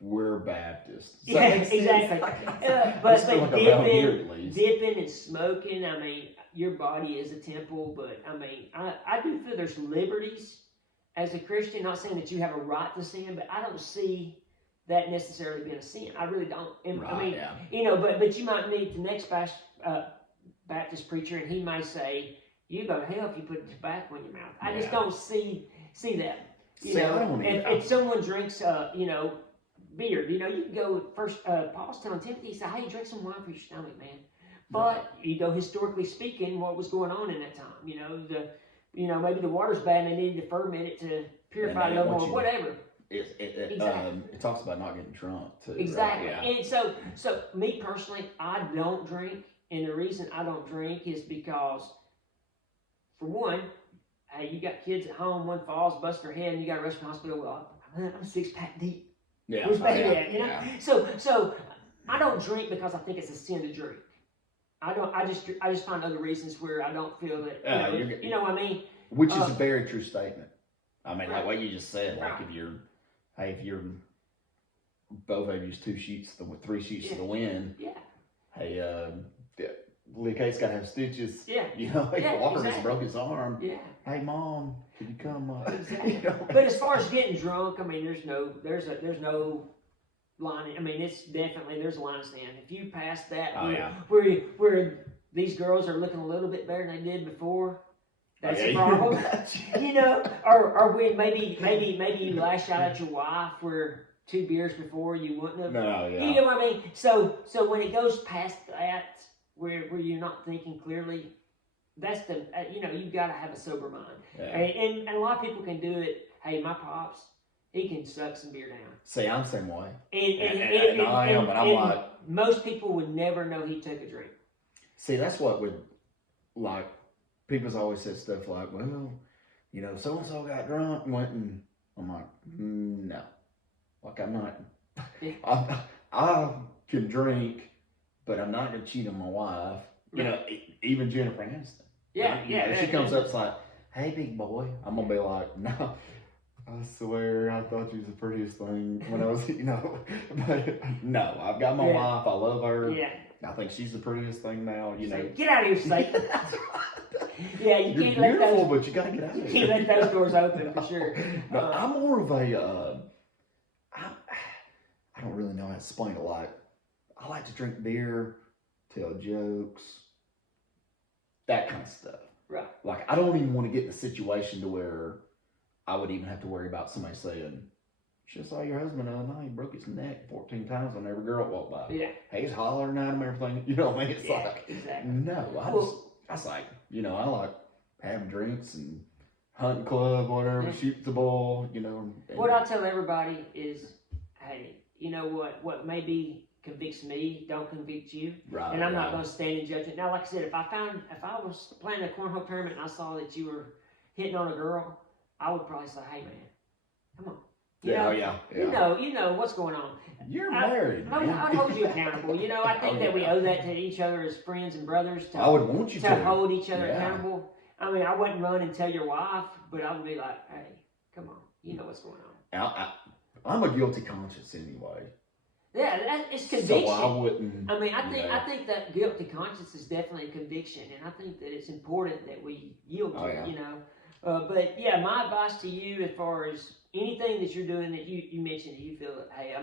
we're Baptist. Yeah, exactly. But dipping and smoking, I mean, your body is a temple, but I mean, I do feel there's liberties as a Christian. Not saying that you have a right to sin, but I don't see that necessarily being a sin. I really don't. And, right, I mean, yeah. You know, but you might meet the next Baptist preacher, and he might say, "You go to hell if you put tobacco in your mouth." I just don't see that. You know, if someone drinks, you know, beer, you know, you can go first. Paul's telling Timothy, he said, "Hey, drink some wine for your stomach, man." But you know, historically speaking, what was going on in that time? You know, maybe the water's bad and they needed to ferment it to purify it a little more, whatever. It talks about not getting drunk too. Exactly. Right? Yeah. And so me personally, I don't drink, and the reason I don't drink is because, for one, hey, you got kids at home, one falls, busts their head, and you got to rush to the hospital. Well, I'm 6-pack deep. Yeah. Where's baby at? You know. Yeah. So I don't drink because I think it's a sin to drink. I just find other reasons where I don't feel that. You know what I mean? Which is a very true statement. I mean, right. like what you just said. Like Right. if you're both of you's 3 sheets to the wind. Yeah. Hey, Lee Kate's got to have stitches. Yeah. You know, Walker just exactly. broke his arm. Yeah. Hey, Mom, can you come? Exactly. You know? But as far as getting drunk, I mean, there's no line. I mean, it's definitely, there's a line of stand. If you pass that, where these girls are looking a little bit better than they did before, that's a problem. You know, or when maybe you lash out at your wife where 2 beers before you wouldn't have. No, yeah. You know what I mean? So when it goes past that, where you're not thinking clearly, that's the you've got to have a sober mind. Yeah. And a lot of people can do it. Hey, my pops, he can suck some beer down. See, I'm the same way. And I am, but I'm like, most people would never know he took a drink. See, that's what would, like, people's always said stuff like, well, you know, so and so got drunk and went, and I'm like, no, like I'm not. I can drink, but I'm not gonna cheat on my wife. You know, even Jennifer Aniston. Yeah, She comes up, it's like, hey, big boy. I'm gonna be like, no. I swear, I thought you was the prettiest thing when I was, you know. But no, I've got my wife. I love her. Yeah. I think she's the prettiest thing now. You know. Get out of here, Satan. Yeah, you You're can't let beautiful, those. but you gotta get out of You here. can't let those doors open for sure. No, I'm more of a. I don't really know how to explain it. Like, I like to drink beer, tell jokes, that kind of stuff. Right. Like, I don't even want to get in a situation to where I would even have to worry about somebody saying, "Just saw your husband the other night. He broke his neck 14 times on every girl that walked by." Yeah. Hey, he's hollering at him, everything. You know what I mean? It's like, exactly. No, I like, you know, I like having drinks and hunting club, whatever, shoot the ball, you know. What I tell everybody is, hey, you know what may be convicts me don't convict you, Right. and I'm not going to stand in judgment. Now, like I said, if I was playing a cornhole tournament and I saw that you were hitting on a girl, I would probably say, "Hey, man, come on." You know what's going on. You're married, man. I'd hold you accountable. I think that we owe that to each other as friends and brothers. I would want you to hold each other accountable. I mean, I wouldn't run and tell your wife, but I would be like, "Hey, come on, you know what's going on." I'm a guilty conscience anyway. Yeah, it's conviction. So I wouldn't. I mean, I think that guilty conscience is definitely a conviction, and I think that it's important that we yield to it. But yeah, my advice to you, as far as anything that you're doing that you mentioned, that you feel that, hey,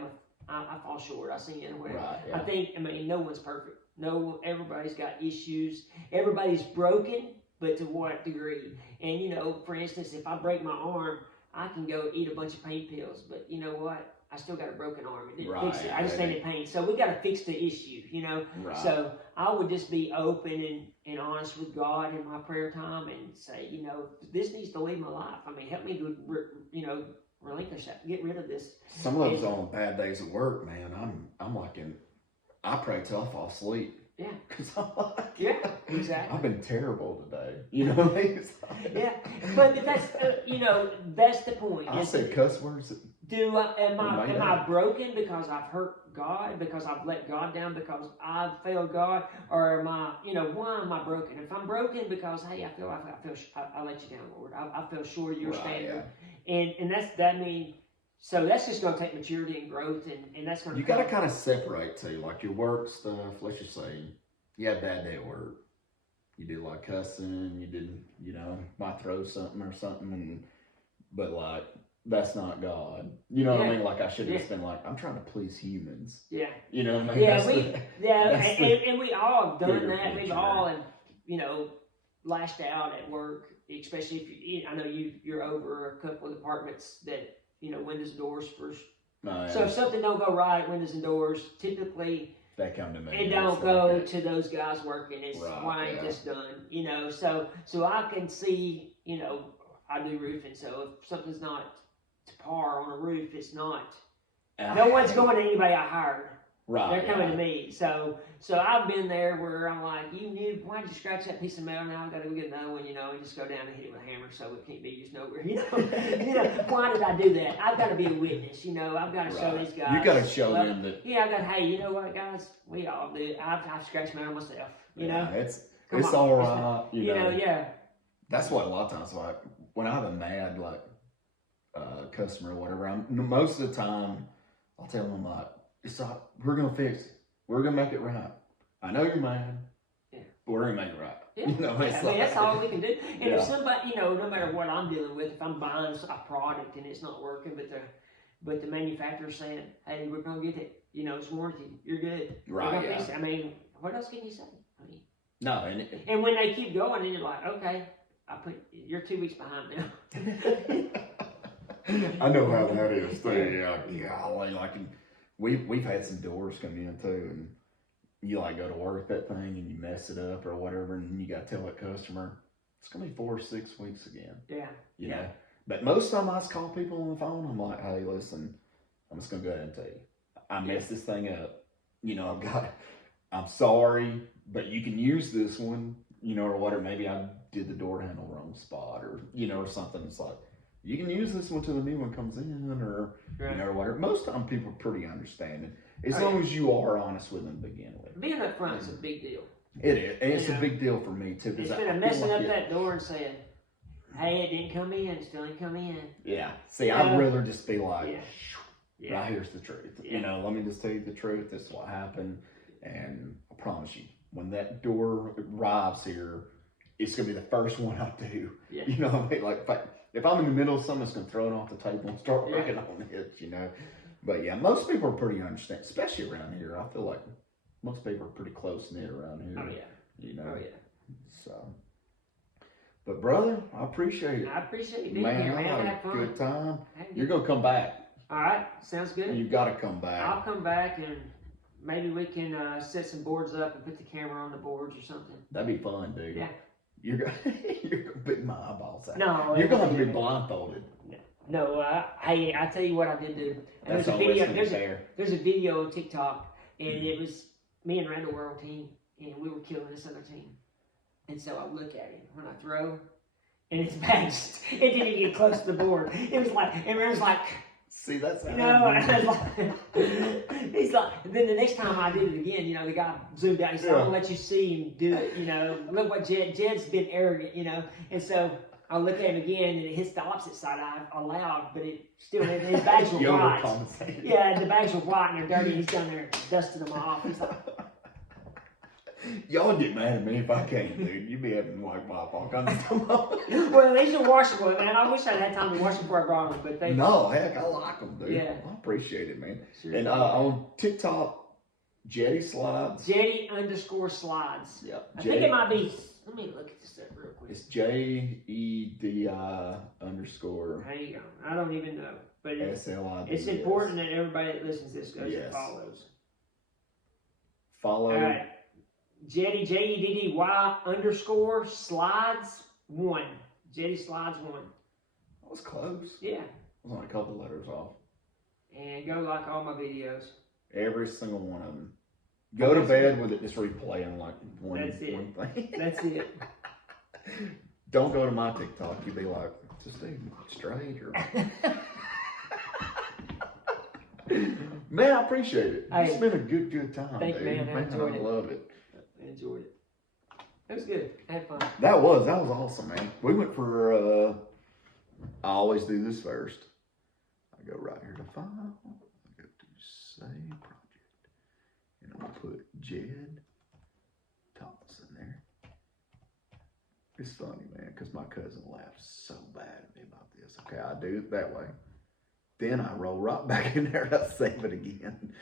I fall short. I see anywhere. Right, yeah. I mean, no one's perfect. No, everybody's got issues. Everybody's broken, but to what degree? And for instance, if I break my arm, I can go eat a bunch of pain pills, but you know what? I still got a broken arm. It didn't fix it. I just ain't in pain. So we got to fix the issue, Right. So I would just be open and honest with God in my prayer time and say, this needs to leave my life. I mean, help me to, relinquish that, get rid of this. Some of those on bad days at work, man, I'm like I pray till I fall asleep. Yeah. Because I'm like, yeah, exactly. I've been terrible today. You know what I mean? Yeah, but that's, that's the point. I said cuss words. Am I broken because I've hurt God, because I've let God down, because I've failed God, or am I, why am I broken? If I'm broken because, hey, I feel I let you down, Lord. I feel short of your standard, and that means. So that's just going to take maturity and growth, and that's going to. You got to kind of separate too, like your work stuff. Let's just say you had a bad day at work. You did like cussing. You did, might throw something or something, but like. That's not God. You know what I mean? Like I should have just been like, I'm trying to please humans. Yeah. You know what I mean? Yeah, and we all have done that. We've all have, lashed out at work, especially if I know you're over a couple of departments that, windows and doors first. So if something don't go right at windows and doors, typically they come to me. It don't go to those guys working. It's why ain't this done? So I can see, I do roofing, so if something's not to par on a roof, it's not. No one's going to anybody I hired. Right. They're coming to me. So I've been there where I'm like, why'd you scratch that piece of metal? Now I've got to go get another one, and just go down and hit it with a hammer so it can't be used nowhere. Why did I do that? I've got to be a witness. I've got to show these guys. You got to show them that. Yeah, I got. Hey, you know what, guys? We all do. I've scratched metal myself. It's all right. Yeah. That's what a lot of times, like when I have a mad customer or whatever, most of the time I'll tell them like, it's like, we're gonna fix it. We're gonna make it right. I know you're mad, but we're gonna make it right. Yeah. That's all we can do. And if somebody, no matter what I'm dealing with, if I'm buying a product and it's not working, but the manufacturer's saying, hey, we're gonna get it. It's warranty. You're good. Right. Fix it. I mean, what else can you say? No. And when they keep going, and you're like, okay, you're 2 weeks behind now. I know how that is too. Yeah. Like we've had some doors come in too, and you go to work that thing and you mess it up or whatever, and you got to tell that customer it's gonna be 4 or 6 weeks again. Yeah. You know. But most of the time I just call people on the phone. I'm like, hey, listen, I'm just gonna go ahead and tell you, I messed this thing up. I'm sorry, but you can use this one. Or whatever. Maybe I did the door handle wrong spot, or or something. It's like, you can use this one till the new one comes in, or or whatever. Most of the time, people are pretty understanding as long as you are honest with them to begin with. Being up front is a big deal. It is, and it's a big deal for me too. Instead of messing up that door and saying, "Hey, it didn't come in, still didn't come in." Yeah. See, I'd rather just be like, right, here's the truth. Let me just tell you the truth. This is what happened, and I promise you, when that door arrives here, it's gonna be the first one I do. Yeah. What I mean? Like if I'm in the middle of something, it's gonna throw it off the table and start working on it. But yeah, most people are pretty understanding, especially around here. I feel like most people are pretty close knit around here. Oh yeah. Oh yeah. So, but brother, I appreciate it. I appreciate you being here. Man, I had a good time. You're gonna come back. All right, sounds good. You got to come back. I'll come back, and maybe we can set some boards up and put the camera on the boards or something. That'd be fun, dude. Yeah. You're gonna beat my eyeballs out. No, you're gonna have to be blindfolded. No, hey, I tell you what I did do. There's a video on TikTok. and it was me and Randall were on team, and we were killing this other team. And so I look at him when I throw, and his bag it didn't even get close to the board. It was like, and it was like, See, that's you know, and I was like, he's like, and then the next time I did it again, you know, the guy zoomed out. He said, "I'm gonna let you see him do it." You know, look what Jed's been arrogant, you know, and so. I look at him again, and it hits the opposite side. I allowed, but it still his bags were white. Yeah, the bags were white and they're dirty. And he's down there dusting them off. He's like, y'all get mad at me if I can't, dude. You be having white all kinds of stuff. well, these are washable, man. I wish I had time to wash them before I brought them, but they. No, heck, I like them, dude. Yeah, I appreciate it, man. Sure. And on TikTok, Jetty Slides. Jetty_slides. Yep. I think it might be. Let me look at this up real quick. It's JEDI_. There you go. I don't even know, but SLIDS. it's important that everybody that listens to this goes and follows. Follow. All right. Jetty JEDDY_slides1. Jetty Slides 1. That was close. Yeah. I was only a couple letters off. And go like all my videos. Every single one of them. Go to bed with it just replaying like one thing. That's it. Don't go to my TikTok. You'd be like, just stay straight or. Man, I appreciate it. It's been a good time. Thank you, man. I enjoyed it. I love it. I enjoyed it. It was good. I had fun. That was awesome, man. We went for. I always do this first. I go right here to file. I go to save project. And I'm going to put Jed Thomas in there. It's funny, man, because my cousin laughed so bad at me about this. Okay, I do it that way. Then I roll right back in there and I save it again.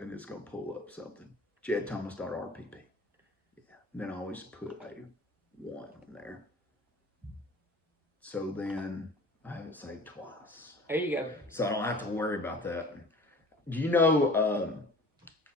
And it's going to pull up something. JedThomas.rpp. Yeah. And then I always put a 1 in there. So then I have it saved twice. There you go. So I don't have to worry about that. You know,